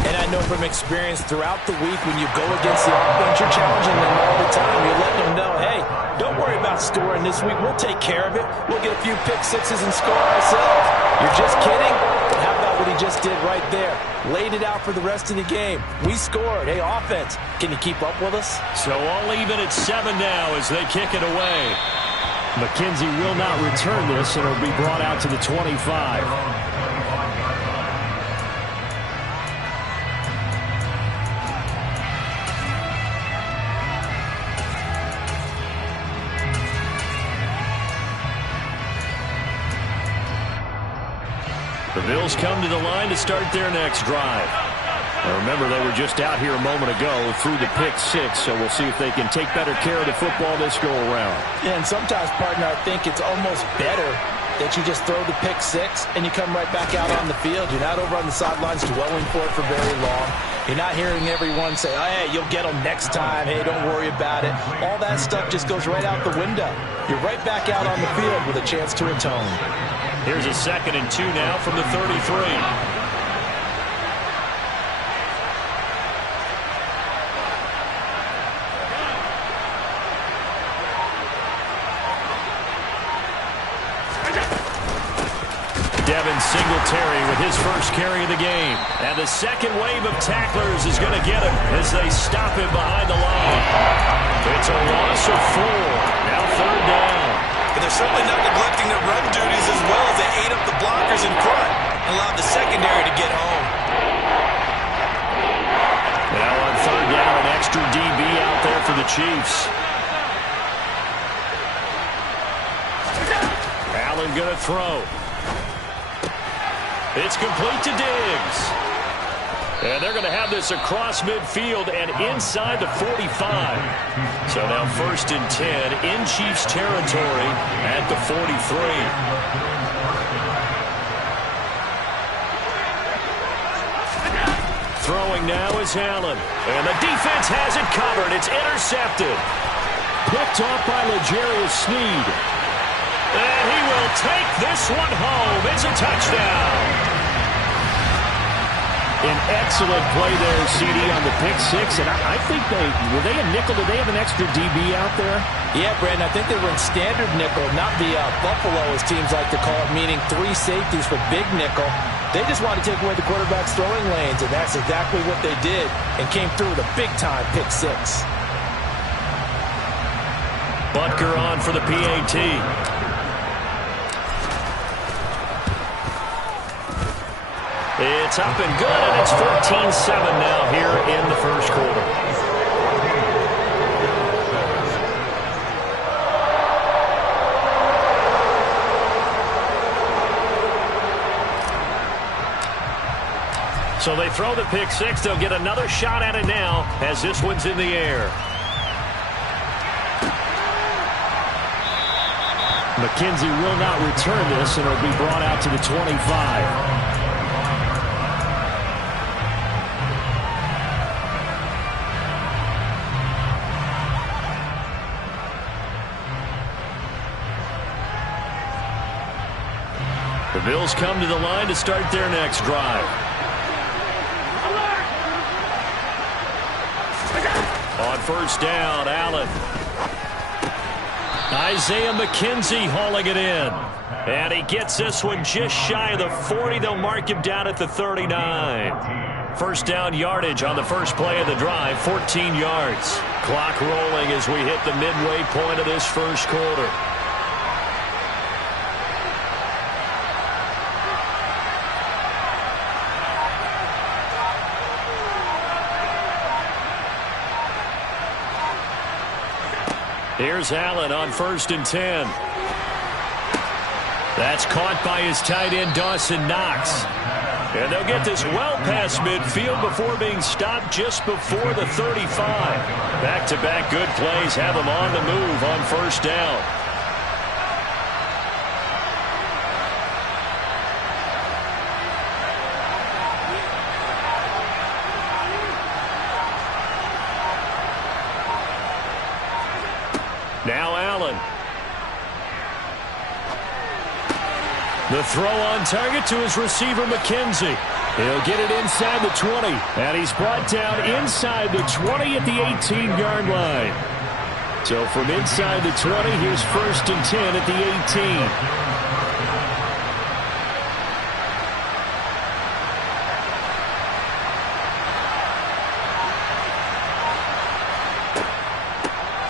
And I know from experience throughout the week when you go against the offense, you're challenging them all the time. You're letting them know, hey, don't worry about scoring this week. We'll take care of it. We'll get a few pick 6s and score ourselves. You're just kidding? But how about what he just did right there? Laid it out for the rest of the game. We scored. Hey, offense, can you keep up with us? So all even at 7 now as they kick it away. McKenzie will not return this, and it'll be brought out to the 25. The Bills come to the line to start their next drive. Now remember, they were just out here a moment ago through the pick 6, so we'll see if they can take better care of the football this go around. And sometimes, partner, I think it's almost better that you just throw the pick 6 and you come right back out on the field. You're not over on the sidelines dwelling for it for very long. You're not hearing everyone say, oh, hey, you'll get them next time. Hey, don't worry about it. All that stuff just goes right out the window. You're right back out on the field with a chance to atone. Here's a 2nd and 2 now from the 33. Devin Singletary with his first carry of the game. And the second wave of tacklers is going to get him as they stop him behind the line. It's a loss of 4. Now 3rd down. But they're certainly not neglecting their run duties as well as they ate up the blockers in front and allowed the secondary to get home. Now on 3rd down, an extra DB out there for the Chiefs. Allen going to throw. It's complete to Diggs. And they're going to have this across midfield and inside the 45. So now 1st and 10 in Chiefs territory at the 43. Throwing now is Allen. And the defense has it covered. It's intercepted. Picked off by L'Jarius Sneed. And he will take this one home. It's a touchdown. An excellent play there, CD, on the pick 6. And I think were they a nickel? Did they have an extra DB out there? Yeah, Brandon, I think they were in standard nickel, not the Buffalo, as teams like to call it, meaning 3 safeties for big nickel. They just wanted to take away the quarterback's throwing lanes, and that's exactly what they did and came through with a big-time pick 6. Butker on for the PAT. It's up and good, and it's 14-7 now here in the first quarter. So they throw the pick 6. They'll get another shot at it now as this one's in the air. McKenzie will not return this, and it'll be brought out to the 25. The Bills come to the line to start their next drive. On 1st down, Allen. Isaiah McKenzie hauling it in. And he gets this one just shy of the 40. They'll mark him down at the 39. First down yardage on the first play of the drive, 14 yards. Clock rolling as we hit the midway point of this first quarter. Here's Allen on 1st and 10. That's caught by his tight end, Dawson Knox. And they'll get this well past midfield before being stopped just before the 35. Back-to-back good plays have him on the move on 1st down. Now Allen. The throw on target to his receiver, McKenzie. He'll get it inside the 20. And he's brought down inside the 20 at the 18-yard line. So from inside the 20, here's 1st and 10 at the 18.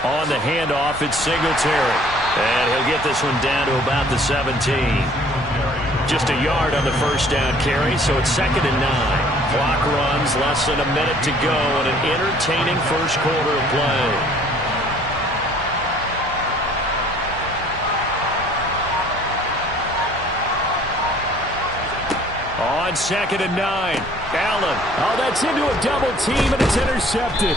On the handoff, it's Singletary. And he'll get this one down to about the 17. Just a yard on the first down carry, so it's 2nd and 9. Clock runs, less than a minute to go in an entertaining first quarter of play. On 2nd and 9, Allen. Oh, that's into a double team, and it's intercepted.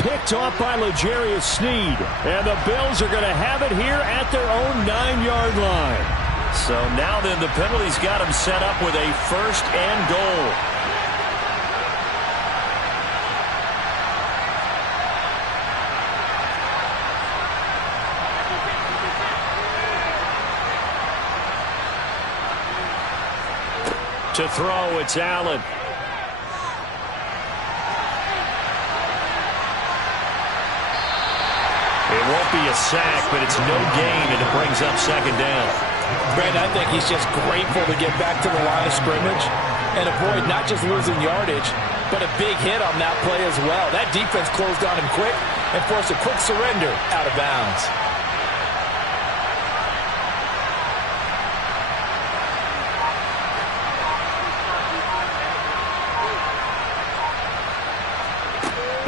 Picked off by L'Jarius Sneed. And the Bills are going to have it here at their own 9-yard line. So now then the penalty's got him set up with a 1st and goal. To throw, it's Allen. It won't be a sack, but it's no gain, and it brings up 2nd down. Brandon, I think he's just grateful to get back to the line of scrimmage and avoid not just losing yardage, but a big hit on that play as well. That defense closed on him quick and forced a quick surrender out of bounds.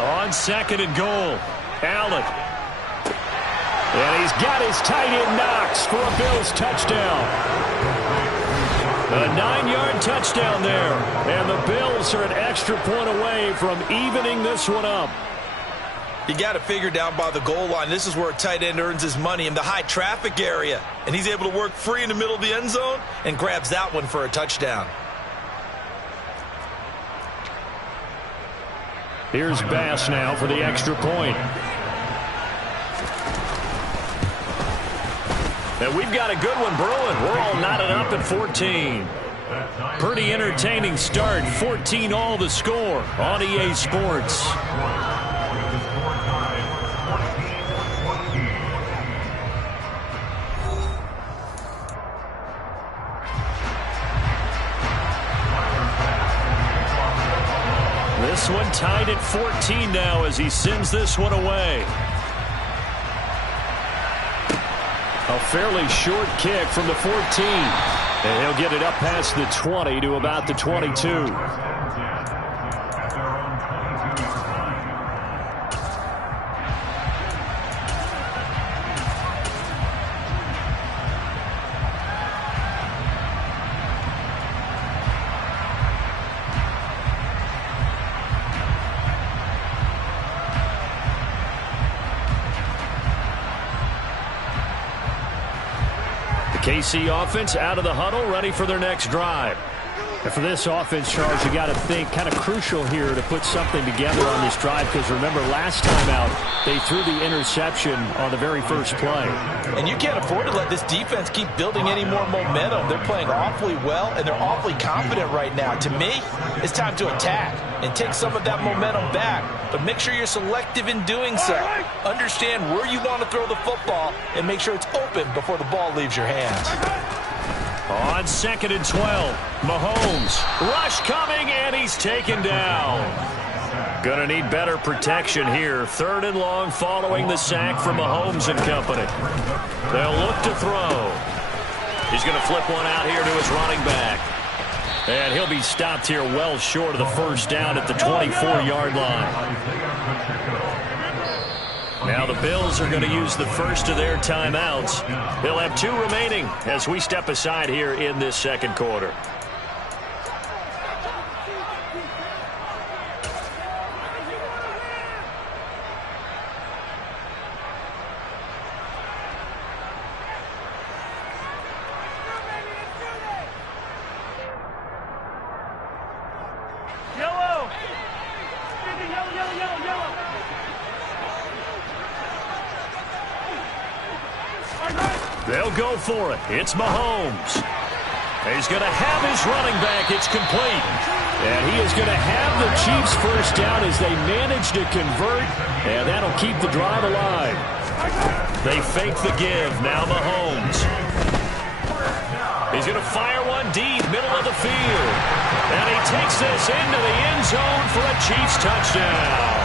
On 2nd and goal, Allen. And he's got his tight end Knox for a Bills touchdown. A 9-yard touchdown there. And the Bills are an extra point away from evening this one up. You got to figure down by the goal line. This is where a tight end earns his money, in the high traffic area. And he's able to work free in the middle of the end zone and grabs that one for a touchdown. Here's Bass now for the extra point. And we've got a good one brewing. We're all knotted up at 14. Pretty entertaining start. 14 all the score on EA Sports. This one tied at 14 now as he sends this one away. A fairly short kick from the 14. And he'll get it up past the 20 to about the 22. KC offense out of the huddle, ready for their next drive. And for this offense, Charles, you got to think kind of crucial here to put something together on this drive, because remember last time out they threw the interception on the very first play. And you can't afford to let this defense keep building any more momentum. They're playing awfully well, and they're awfully confident right now. To me, it's time to attack and take some of that momentum back. But make sure you're selective in doing so. Understand where you want to throw the football and make sure it's open before the ball leaves your hands. On 2nd and 12, Mahomes. Rush coming, and he's taken down. Gonna need better protection here. 3rd and long following the sack from Mahomes and company. They'll look to throw. He's going to flip one out here to his running back. And he'll be stopped here well short of the first down at the 24-yard line. Now the Bills are going to use the first of their timeouts. They'll have 2 remaining as we step aside here in this second quarter. They'll go for it. It's Mahomes. He's going to have his running back. It's complete. And he is going to have the Chiefs first down as they manage to convert, and that'll keep the drive alive. They fake the give. Now Mahomes. He's going to fire one deep, middle of the field. And he takes this into the end zone for a Chiefs touchdown.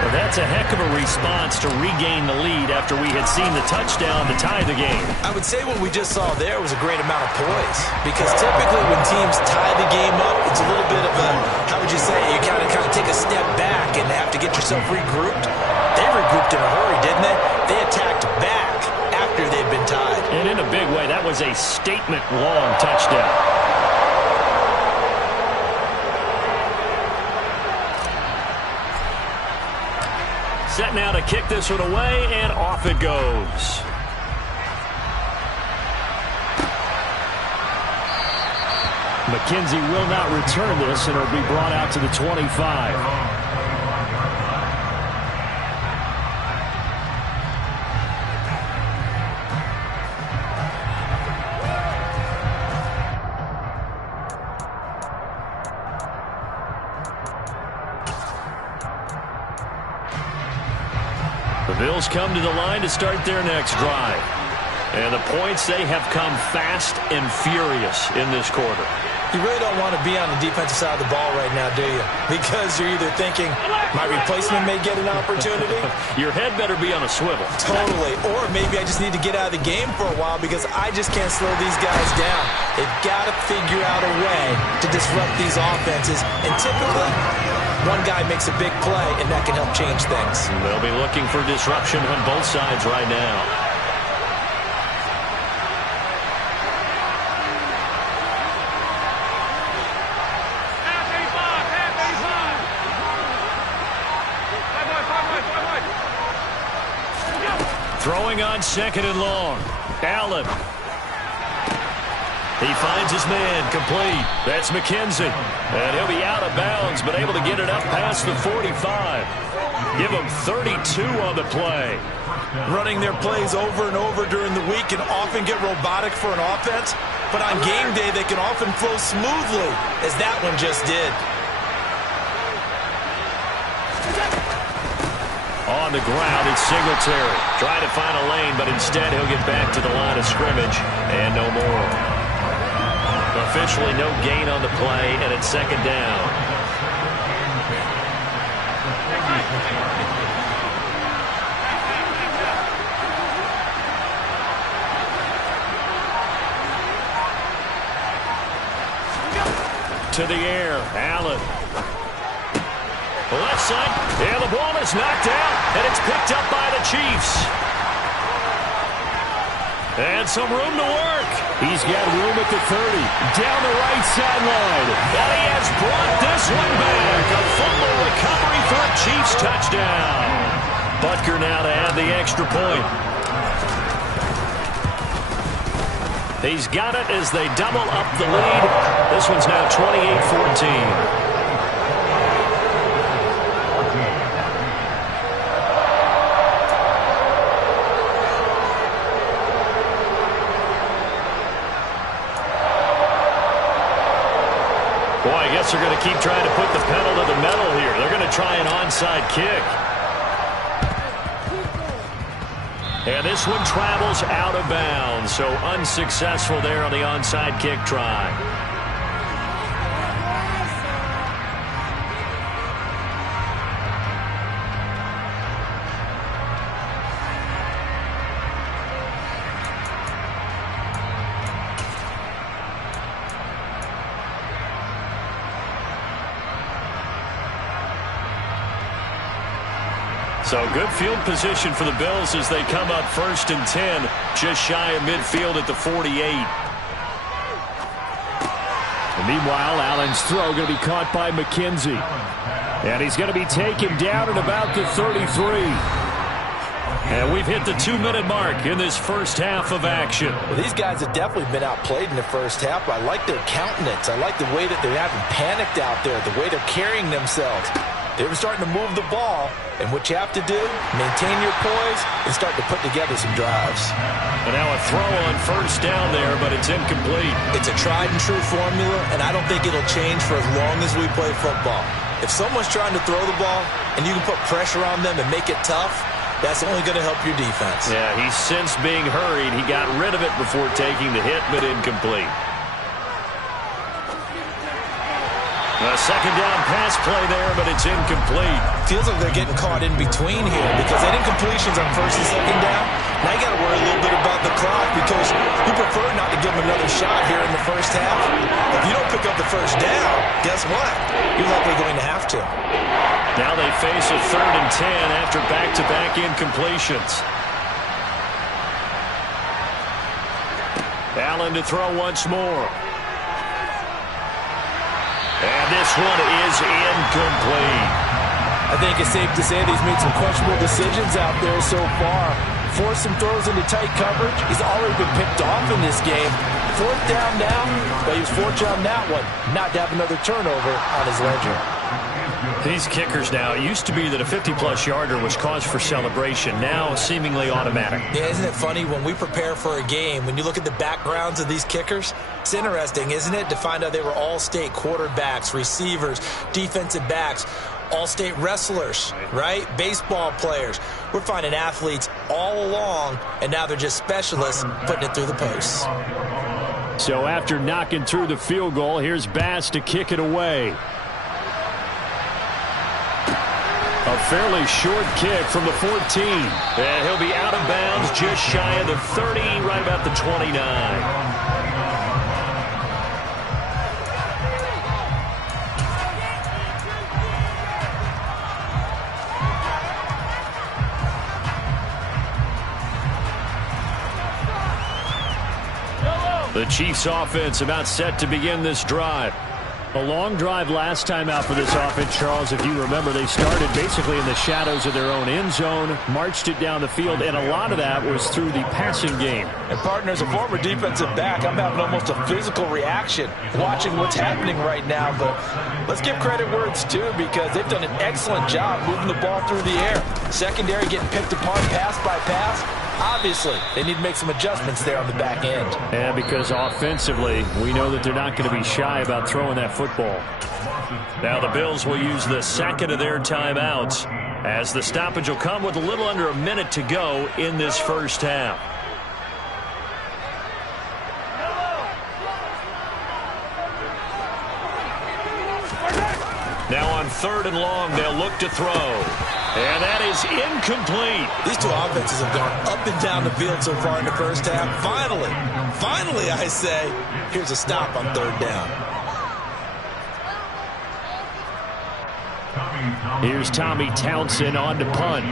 Well, that's a heck of a response to regain the lead after we had seen the touchdown to tie the game. I would say what we just saw there was a great amount of poise, because typically when teams tie the game up, it's a little bit of a, how would you say, you kind of take a step back and have to get yourself regrouped. They regrouped in a hurry, didn't they? They attacked back after they'd been tied. And in a big way, that was a statement-long touchdown. Set now to kick this one away, and off it goes. McKenzie will not return this, and it'll be brought out to the 25. The Bills come to the line to start their next drive. And the points, they have come fast and furious in this quarter. You really don't want to be on the defensive side of the ball right now, do you? Because you're either thinking, my replacement may get an opportunity. Your head better be on a swivel. Totally. Or maybe I just need to get out of the game for a while because I just can't slow these guys down. They've got to figure out a way to disrupt these offenses. And typically, one guy makes a big play, and that can help change things. They'll be looking for disruption on both sides right now. Throwing on 2nd and long. Allen. He finds his man, complete. That's McKenzie. And he'll be out of bounds, but able to get it up past the 45. Give him 32 on the play. Running their plays over and over during the week can often get robotic for an offense, but on game day they can often flow smoothly, as that one just did. On the ground, it's Singletary. Trying to find a lane, but instead he'll get back to the line of scrimmage, and no more. Officially no gain on the play, and it's 2nd down. To the air, Allen. Left side, and the ball is knocked out, and it's picked up by the Chiefs. And some room to work. He's got room at the 30, down the right sideline. And he has brought this one back. A fumble recovery for a Chiefs touchdown. Butker now to add the extra point. He's got it as they double up the lead. This one's now 28-14. Boy, I guess they're going to keep trying to put the pedal to the metal here. They're going to try an onside kick. And this one travels out of bounds, so unsuccessful there on the onside kick try. So good field position for the Bills as they come up 1st and 10, just shy of midfield at the 48. And meanwhile, Allen's throw going to be caught by McKenzie. And he's going to be taken down at about the 33. And we've hit the 2-minute mark in this first half of action. Well, these guys have definitely been outplayed in the first half. I like their countenance. I like the way that they haven't panicked out there, the way they're carrying themselves. They were starting to move the ball, and what you have to do, maintain your poise and start to put together some drives. And now a throw on 1st down there, but it's incomplete. It's a tried-and-true formula, and I don't think it'll change for as long as we play football. If someone's trying to throw the ball and you can put pressure on them and make it tough, that's only going to help your defense. Yeah, he's since being hurried. He got rid of it before taking the hit, but incomplete. A 2nd down pass play there, but it's incomplete. Feels like they're getting caught in between here because that incompletions on 1st and 2nd down. Now you got to worry a little bit about the clock because you prefer not to give them another shot here in the first half. If you don't pick up the 1st down, guess what? You're likely going to have to. Now they face a 3rd and 10 after back-to-back incompletions. Allen to throw once more. And this one is incomplete. I think it's safe to say that he's made some questionable decisions out there so far. Forced some throws into tight coverage. He's already been picked off in this game. 4th down now, but he was fortunate on that one not to have another turnover on his ledger. These kickers now, it used to be that a 50-plus yarder was cause for celebration. Now seemingly automatic. Yeah, isn't it funny when we prepare for a game, when you look at the backgrounds of these kickers, it's interesting, isn't it, to find out they were all-state quarterbacks, receivers, defensive backs, all-state wrestlers, right? Baseball players. We're finding athletes all along, and now they're just specialists putting it through the posts. So after knocking through the field goal, here's Bass to kick it away. A fairly short kick from the 14. And he'll be out of bounds just shy of the 30, right about the 29. The Chiefs offense about set to begin this drive. A long drive last time out for this offense, Charles. If you remember, they started basically in the shadows of their own end zone, marched it down the field, and a lot of that was through the passing game. And partner, as a former defensive back, I'm having almost a physical reaction watching what's happening right now. But let's give credit where it's due because they've done an excellent job moving the ball through the air. Secondary getting picked apart pass by pass. Obviously, they need to make some adjustments there on the back end. And because offensively, we know that they're not going to be shy about throwing that football. Now the Bills will use the 2nd of their timeouts as the stoppage will come with a little under a minute to go in this first half. Now on 3rd and long, they'll look to throw. And that is incomplete. These two offenses have gone up and down the field so far in the first half. Finally, I say, here's a stop on 3rd down. Here's Tommy Townsend on to punt.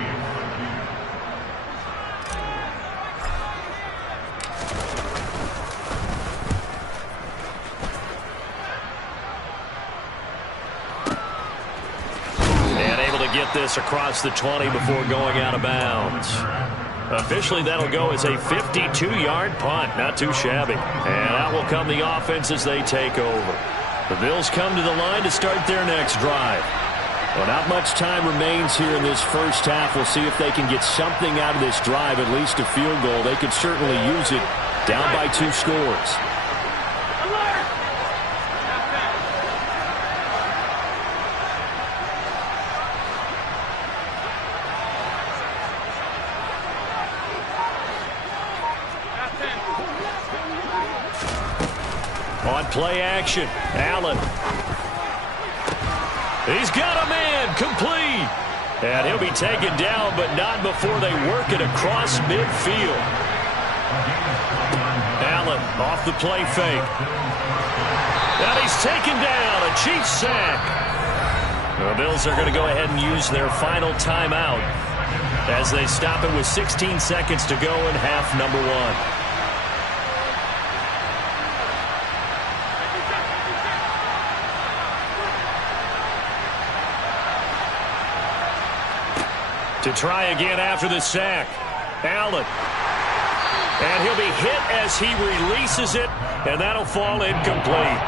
Get this across the 20 before going out of bounds. Officially, that'll go as a 52-yard punt. Not too shabby. And out will come the offense as they take over. The Bills come to the line to start their next drive. Well, not much time remains here in this first half. We'll see if they can get something out of this drive, at least a field goal. They could certainly use it down by 2 scores. On play action, Allen. He's got a man, complete. And he'll be taken down, but not before they work it across midfield. Allen off the play fake. And he's taken down, a Chiefs sack. The Bills are going to go ahead and use their final timeout as they stop it with 16 seconds to go in half number 1. To try again after the sack. Allen. And he'll be hit as he releases it, and that'll fall incomplete.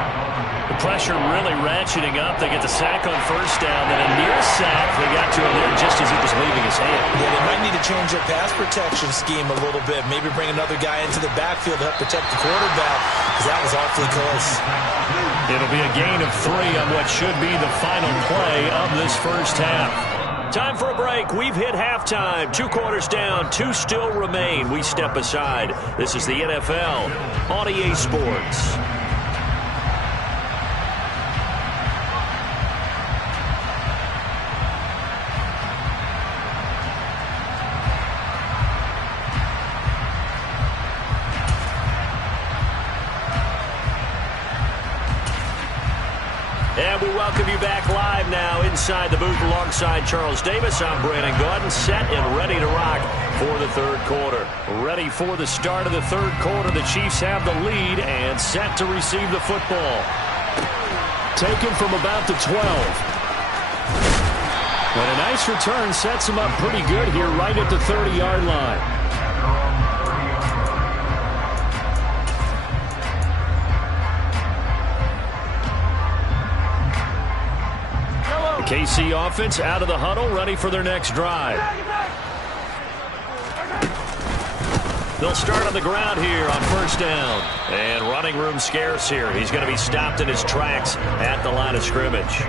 The pressure really ratcheting up. They get the sack on first down, then a near sack. They got to him there just as he was leaving his hand. Yeah, they might need to change their pass protection scheme a little bit. Maybe bring another guy into the backfield to help protect the quarterback, because that was awfully close. It'll be a gain of 3 on what should be the final play of this first half. Time for a break. We've hit halftime. 2 quarters down. 2 still remain. We step aside. This is the NFL on EA Sports. And we welcome you back live now inside the booth alongside Charles Davis. I'm Brandon Gaudin, set and ready to rock for the third quarter. Ready for the start of the third quarter. The Chiefs have the lead and set to receive the football. Taken from about the 12. But a nice return sets him up pretty good here right at the 30-yard line. KC offense out of the huddle, ready for their next drive. They'll start on the ground here on first down. And running room scarce here. He's going to be stopped in his tracks at the line of scrimmage.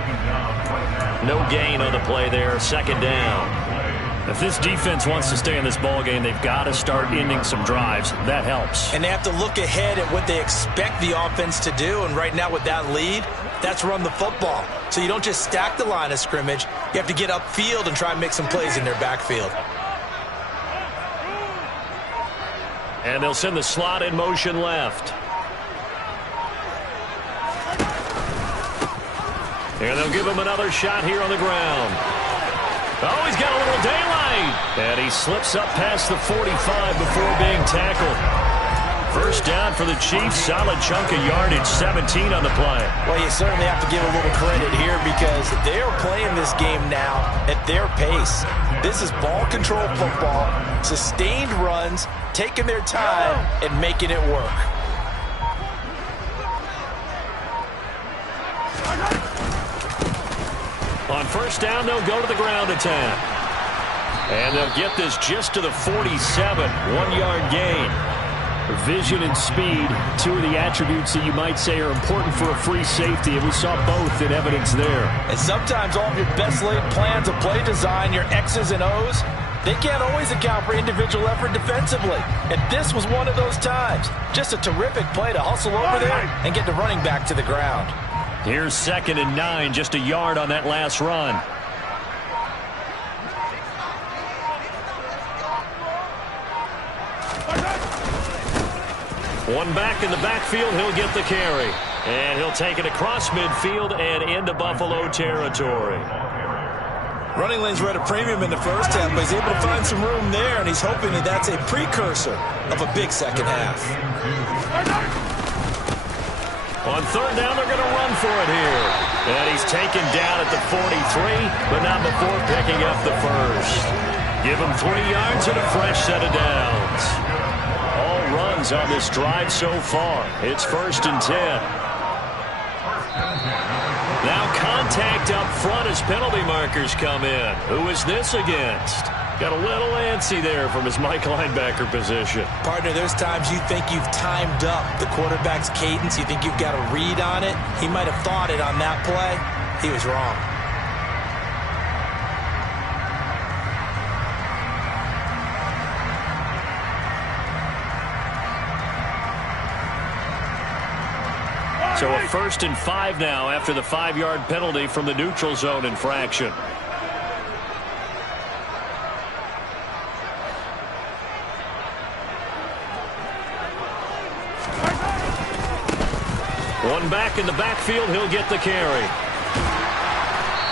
No gain on the play there, second down. If this defense wants to stay in this ballgame, they've got to start ending some drives. That helps. And they have to look ahead at what they expect the offense to do. And right now with that lead, that's run the football. So you don't just stack the line of scrimmage. You have to get upfield and try and make some plays in their backfield. And they'll send the slot in motion left. And they'll give him another shot here on the ground. Oh, he's got a little daylight. And he slips up past the 45 before being tackled. First down for the Chiefs. Solid chunk of yardage, 17 on the play. Well, you certainly have to give a little credit here because they are playing this game now at their pace. This is ball control football, sustained runs, taking their time and making it work. On first down, they'll go to the ground attack. And they'll get this just to the 47, 1-yard gain. Vision and speed, 2 of the attributes that you might say are important for a free safety, and we saw both in evidence there. And sometimes all of your best laid plans of play design, your X's and O's, they can't always account for individual effort defensively. And this was one of those times. Just a terrific play to hustle over there and get the running back to the ground. Here's 2nd and 9, just a yard on that last run. One back in the backfield, he'll get the carry. And he'll take it across midfield and into Buffalo territory. Running lanes were at a premium in the first half, but he's able to find some room there, and he's hoping that that's a precursor of a big second half. On third down, they're going to run for it here. And he's taken down at the 43, but not before picking up the first. Give him 3 yards and a fresh set of downs. All runs on this drive so far. It's 1st and 10. Now contact up front as penalty markers come in. Who is this against? Got a little antsy there from his Mike linebacker position. Partner, there's times you think you've timed up the quarterback's cadence. You think you've got a read on it. He might have thought it on that play. He was wrong. So a 1st and 5 now after the 5-yard penalty from the neutral zone infraction. One back in the backfield, he'll get the carry.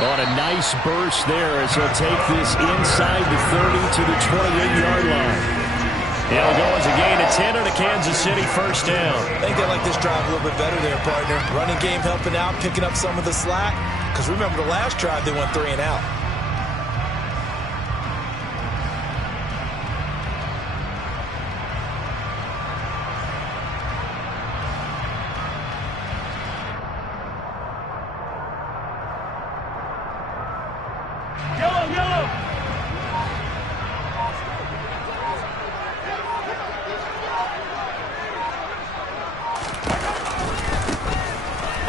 On a nice burst there as he'll take this inside the 30 to the 28-yard line. It'll go as a gain of 10 and a Kansas City 1st down. I think they like this drive a little bit better there, partner. Running game helping out, picking up some of the slack. Because remember, the last drive they went 3 and out.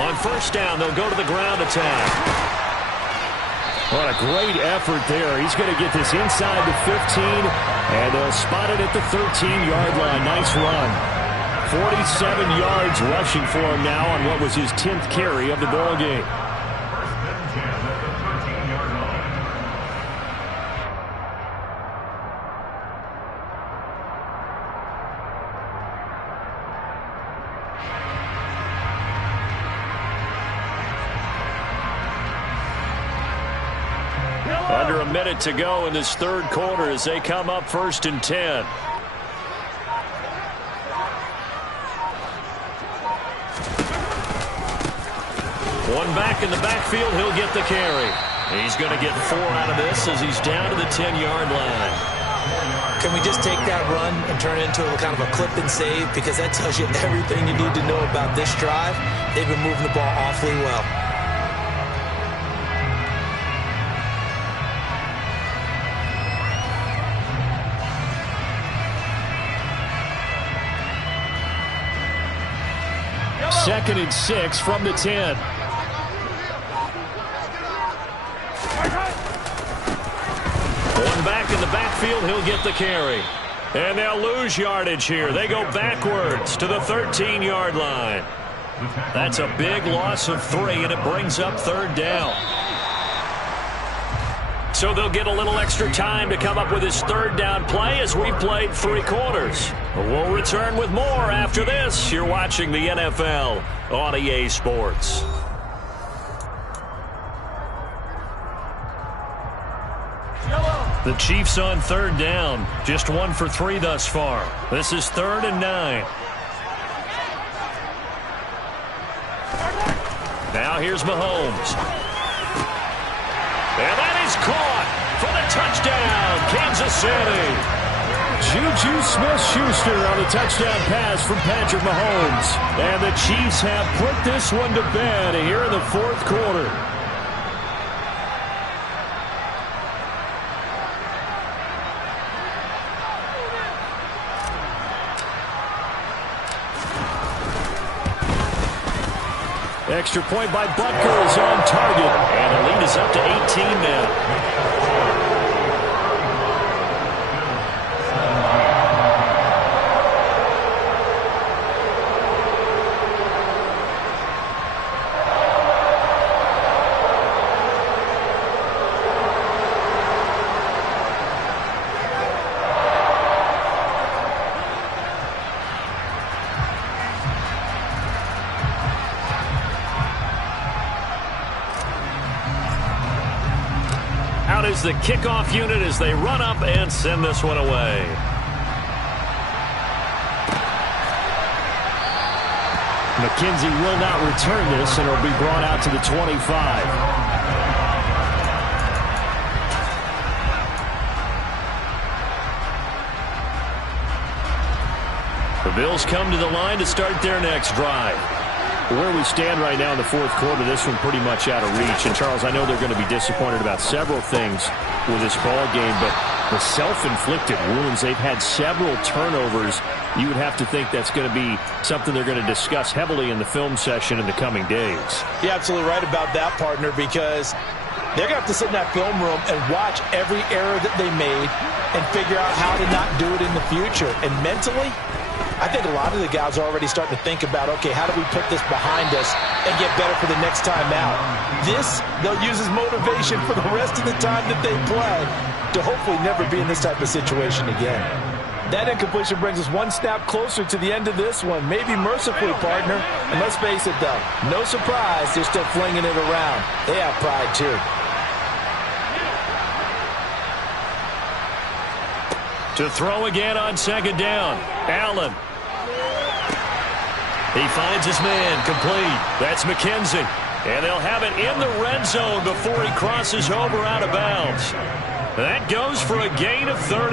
On 1st down, they'll go to the ground attack. What a great effort there. He's going to get this inside the 15, and they'll spot it at the 13-yard line. Nice run. 47 yards rushing for him now on what was his 10th carry of the ball game. Under a minute to go in this 3rd quarter as they come up 1st and 10. One back in the backfield, he'll get the carry. He's going to get 4 out of this as he's down to the 10-yard line. Can we just take that run and turn it into a kind of a clip and save? Because that tells you everything you need to know about this drive. They've been moving the ball awfully well. Second and 6 from the 10. One back in the backfield, he'll get the carry. And they'll lose yardage here. They go backwards to the 13-yard line. That's a big loss of 3, and it brings up 3rd down. So they'll get a little extra time to come up with his 3rd down play as we've played 3 quarters. We'll return with more after this. You're watching the NFL on EA Sports. The Chiefs on 3rd down. Just 1 for 3 thus far. This is 3rd and 9. Now here's Mahomes. And that is caught for the touchdown, Kansas City. Juju Smith-Schuster on the touchdown pass from Patrick Mahomes. And the Chiefs have put this one to bed here in the 4th quarter. Extra point by Butker is on target. And the lead is up to 18 now. Is the kickoff unit as they run up and send this one away. McKenzie will not return this, and it'll be brought out to the 25. The Bills come to the line to start their next drive. Where we stand right now in the fourth quarter, this one pretty much out of reach. And, Charles, I know they're going to be disappointed about several things with this ball game, but the self-inflicted wounds, they've had several turnovers. You would have to think that's going to be something they're going to discuss heavily in the film session in the coming days. You're absolutely right about that, partner, because they're going to have to sit in that film room and watch every error that they made and figure out how to not do it in the future. And mentally, I think a lot of the guys are already starting to think about, okay, how do we put this behind us and get better for the next time out? This, they'll use as motivation for the rest of the time that they play to hopefully never be in this type of situation again. That incompletion brings us one snap closer to the end of this one. Maybe mercifully, partner. And let's face it, though, no surprise, they're still flinging it around. They have pride, too. To throw again on second down. Allen. He finds his man, complete. That's McKenzie. And they'll have it in the red zone before he crosses over out of bounds. That goes for a gain of 31.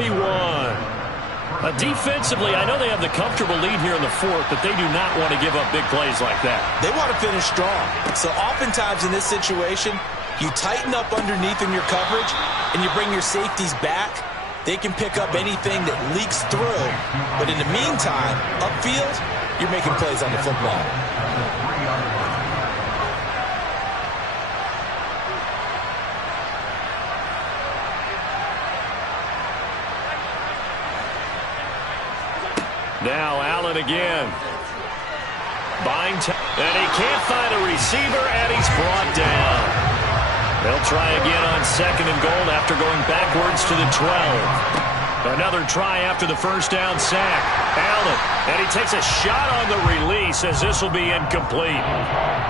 Defensively, I know they have the comfortable lead here in the fourth, but they do not want to give up big plays like that. They want to finish strong. So oftentimes in this situation, you tighten up underneath in your coverage, and you bring your safeties back. They can pick up anything that leaks through. But in the meantime, upfield, you're making plays on the football. Now Allen again. Buying time. And he can't find a receiver, and he's brought down. They'll try again on second and goal after going backwards to the 12. Another try after the first down sack. Allen, and he takes a shot on the release as this will be incomplete.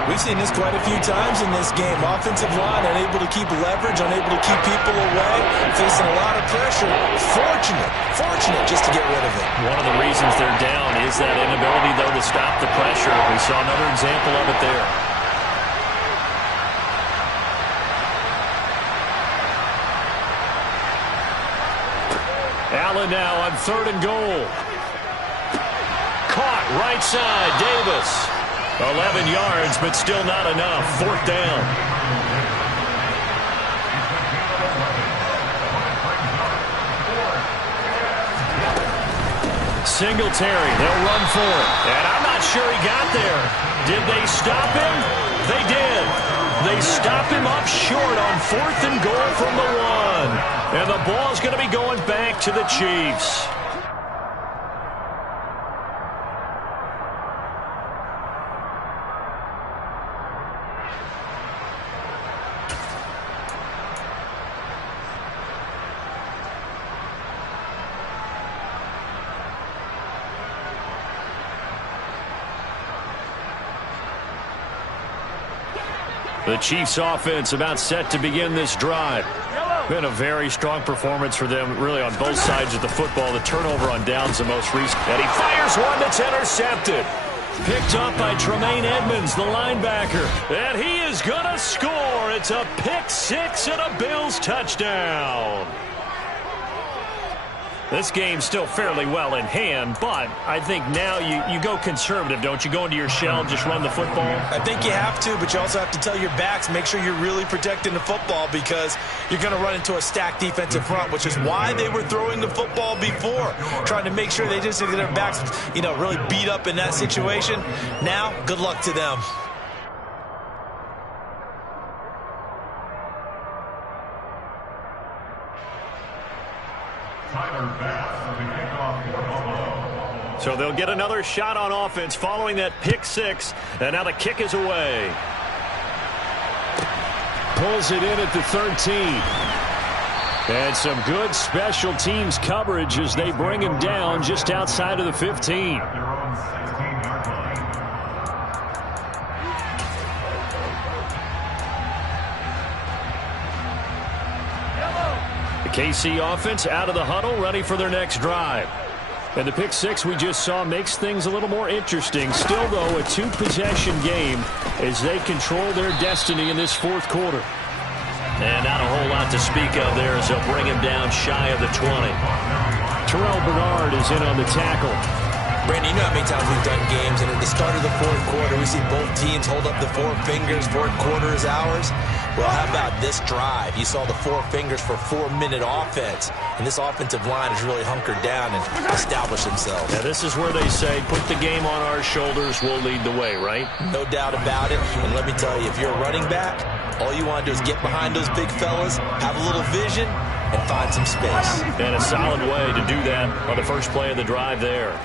We've seen this quite a few times in this game. Offensive line unable to keep leverage, unable to keep people away, facing a lot of pressure. Fortunate just to get rid of it. One of the reasons they're down is that inability, though, to stop the pressure. We saw another example of it there. Allen now on third and goal. Caught right side, Davis. 11 yards, but still not enough. Fourth down. Singletary, they'll run for it. And I'm not sure he got there. Did they stop him? They did. They stopped him up short on fourth and goal from the 1. And the ball's going to be going back to the Chiefs. The Chiefs offense about set to begin this drive. Been a very strong performance for them, really, on both sides of the football. The turnover on downs the most recent. And he fires one that's intercepted. Picked up by Tremaine Edmonds, the linebacker. And he is going to score. It's a pick six and a Bills touchdown. This game's still fairly well in hand, but I think now you go conservative, don't you? Go into your shell, just run the football? I think you have to, but you also have to tell your backs, make sure you're really protecting the football because you're going to run into a stacked defensive front, which is why they were throwing the football before, trying to make sure they just get their backs, really beat up in that situation. Now, good luck to them. So they'll get another shot on offense following that pick six, and now the kick is away. Pulls it in at the 13. And some good special teams coverage as they bring him down just outside of the 15. The KC offense out of the huddle, ready for their next drive. And the pick six we just saw makes things a little more interesting. Still, though, a two-possession game as they control their destiny in this fourth quarter. And not a whole lot to speak of there as they'll bring him down shy of the 20. Terrell Bernard is in on the tackle. Brandon, you know how many times we've done games, and at the start of the fourth quarter, we see both teams hold up the four fingers, fourth quarter is ours. Well, how about this drive? You saw the four fingers for 4-minute offense, and this offensive line has really hunkered down and established themselves. Yeah, this is where they say, put the game on our shoulders, we'll lead the way, right? No doubt about it, and let me tell you, if you're a running back, all you want to do is get behind those big fellas, have a little vision, and find some space. And a solid way to do that on the first play of the drive there.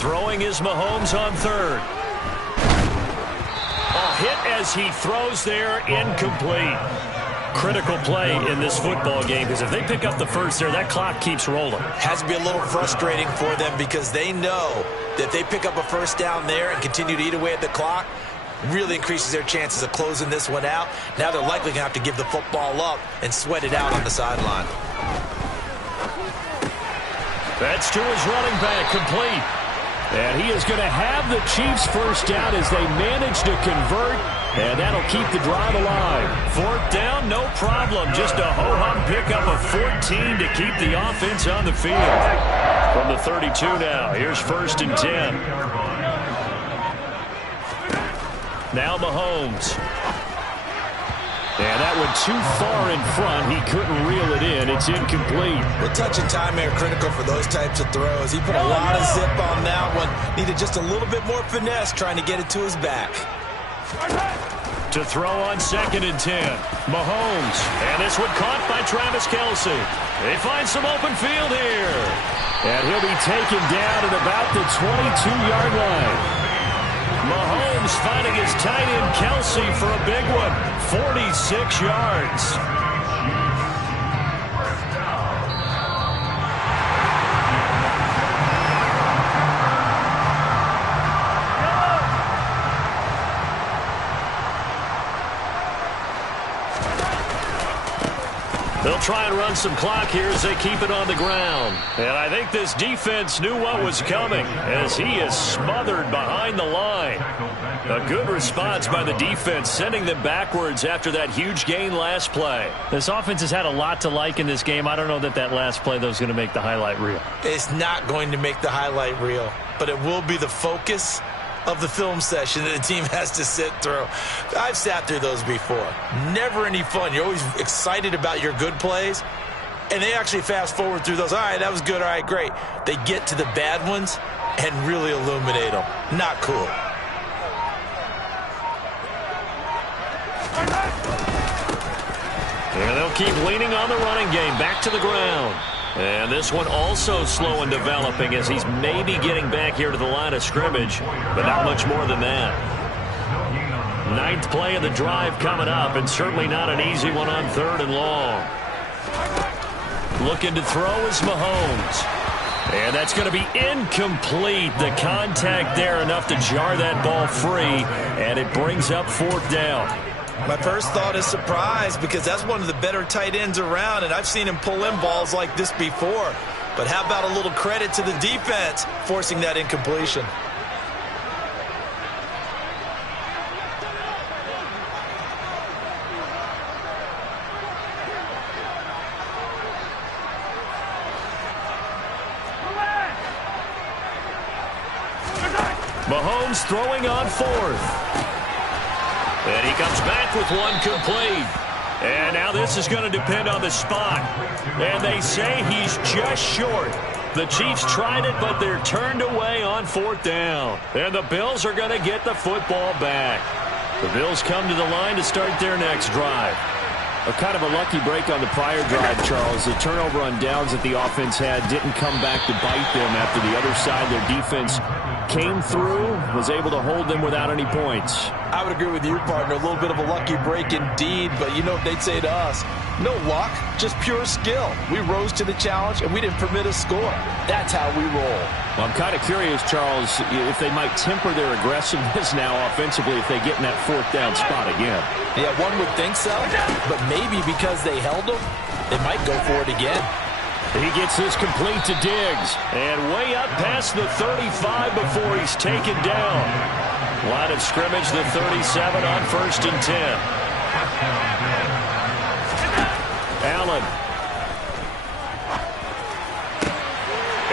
Throwing is Mahomes on third. A hit as he throws there, incomplete. Critical play in this football game, because if they pick up the first there, that clock keeps rolling. Has to be a little frustrating for them because they know that if they pick up a first down there and continue to eat away at the clock, really increases their chances of closing this one out. Now they're likely going to have to give the football up and sweat it out on the sideline. That's to his running back, complete. And he is going to have the Chiefs first down as they manage to convert, and that'll keep the drive alive. Fourth down, no problem. Just a ho-hum pickup of 14 to keep the offense on the field. From the 32 now, here's 1st and 10. Now Mahomes. And that went too far in front. He couldn't reel it in. It's incomplete. The touch and time are critical for those types of throws. He put a lot of zip on that one. Needed just a little bit more finesse trying to get it to his back. To throw on 2nd and 10. Mahomes. And this one caught by Travis Kelce. They find some open field here. And he'll be taken down at about the 22-yard line. Mahomes finding his tight end Kelce for a big one. 46 yards. They'll try and run some clock here as they keep it on the ground. And I think this defense knew what was coming as he is smothered behind the line. A good response by the defense, sending them backwards after that huge gain last play. This offense has had a lot to like in this game. I don't know that that last play, though, is going to make the highlight reel. It's not going to make the highlight reel, but it will be the focus of the film session that the team has to sit through. I've sat through those before. Never any fun. You're always excited about your good plays, and they actually fast forward through those. All right, that was good. All right, great. They get to the bad ones and really illuminate them. Not cool. And they'll keep leaning on the running game. Back to the ground. And this one also slow and developing as he's maybe getting back here to the line of scrimmage, but not much more than that. 9th play of the drive coming up, and certainly not an easy one on 3rd and long. Looking to throw is Mahomes. And that's going to be incomplete. The contact there enough to jar that ball free, and it brings up 4th down. My first thought is surprise because that's one of the better tight ends around, and I've seen him pull in balls like this before. But how about a little credit to the defense forcing that incompletion? Mahomes throwing on 4th. And he comes back with one complete. And now this is going to depend on the spot. And they say he's just short. The Chiefs tried it, but they're turned away on 4th down. And the Bills are going to get the football back. The Bills come to the line to start their next drive. A kind of a lucky break on the prior drive, Charles. The turnover on downs that the offense had didn't come back to bite them after the other side. Their defense came through, was able to hold them without any points. I would agree with you, partner. A little bit of a lucky break indeed, but you know what they'd say to us? No luck, just pure skill. We rose to the challenge, and we didn't permit a score. That's how we roll. Well, I'm kind of curious, Charles, if they might temper their aggressiveness now offensively if they get in that 4th down spot again. Yeah, one would think so, but maybe because they held them, they might go for it again. He gets this complete to Diggs. And way up past the 35 before he's taken down. Line of scrimmage, the 37 on 1st and 10. Allen.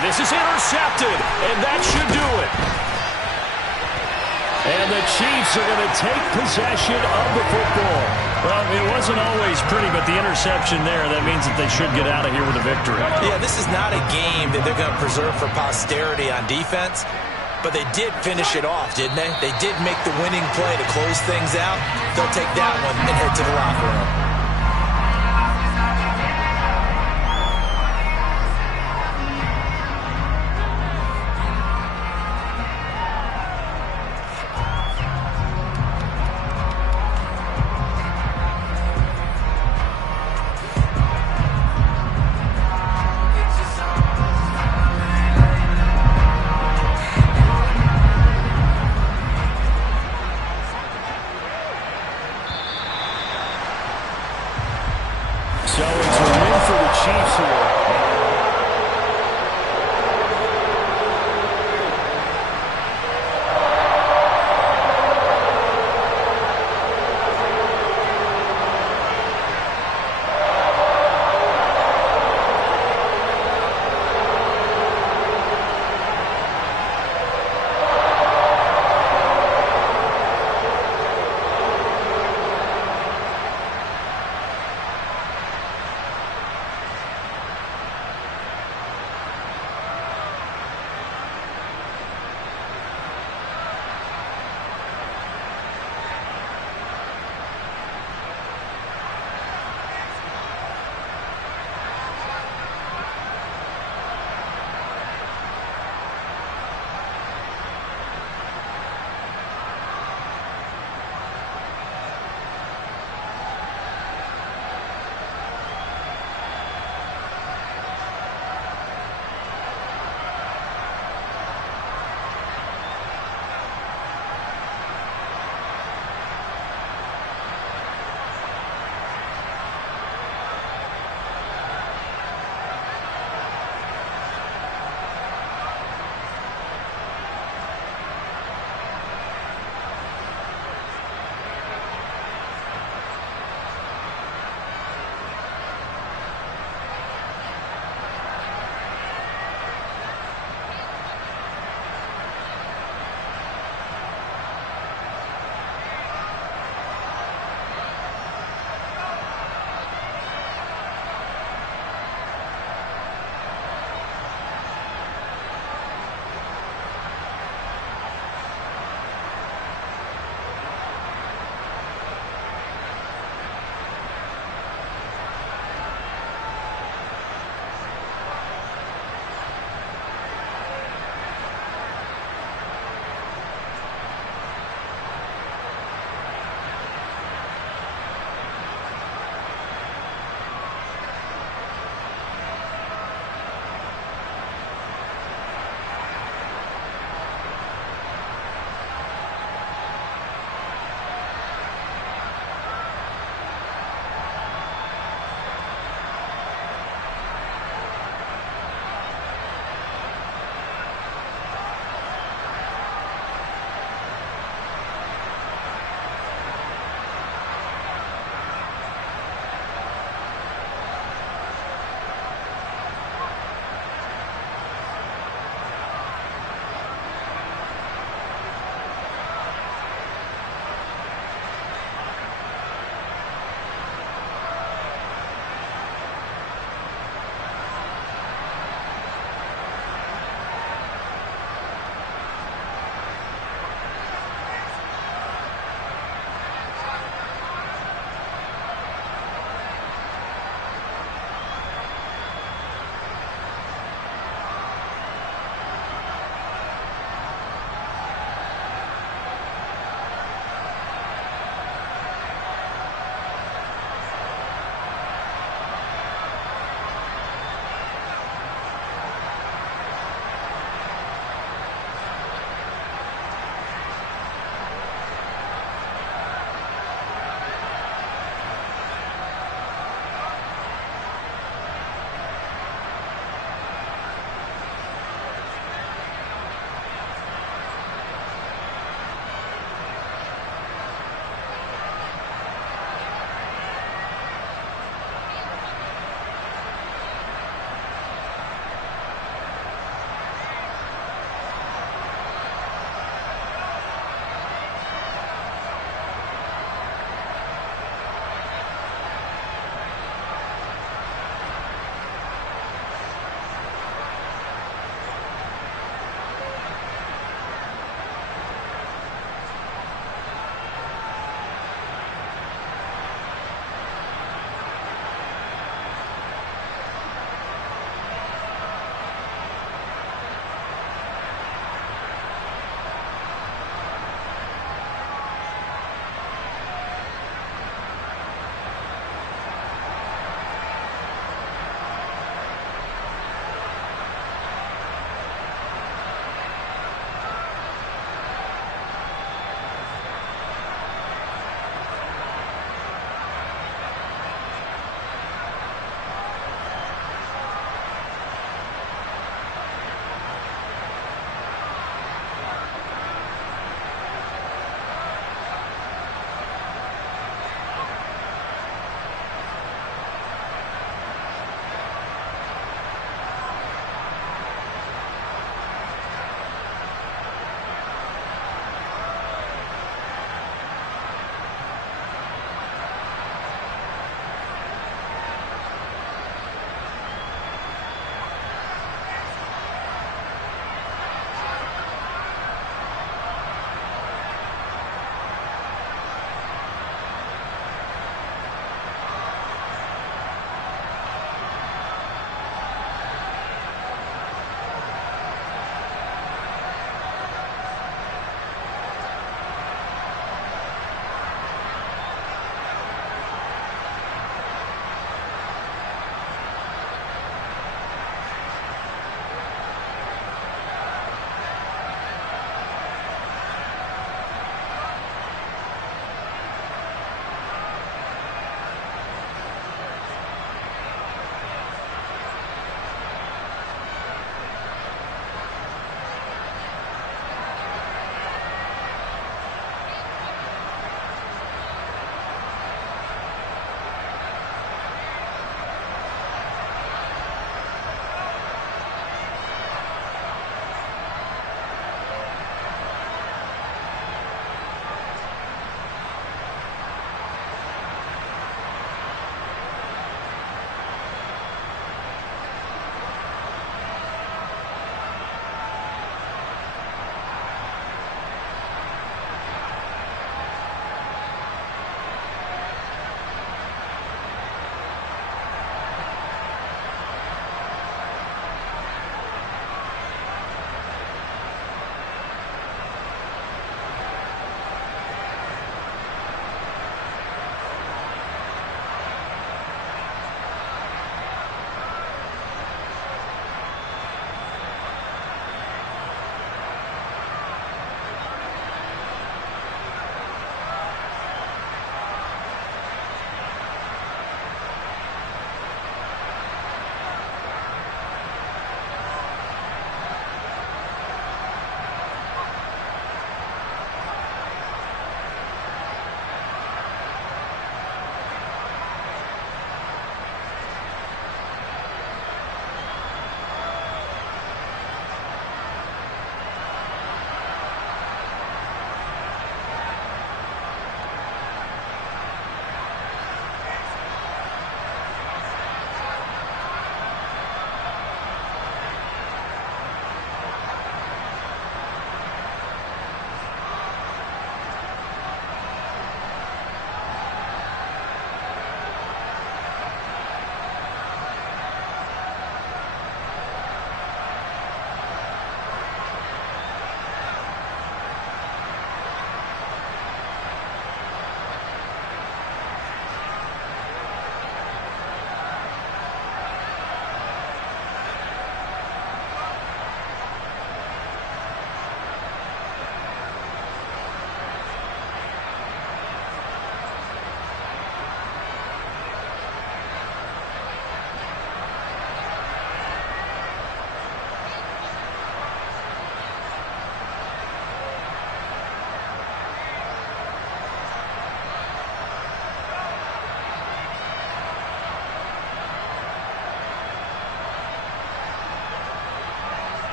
And this is intercepted, and that should do it. And the Chiefs are going to take possession of the football. Well, it wasn't always pretty, but the interception there, that means that they should get out of here with a victory. Yeah, this is not a game that they're going to preserve for posterity on defense, but they did finish it off, didn't they? They did make the winning play to close things out. They'll take that one and head to the locker room. So it's a win for the Chiefs, who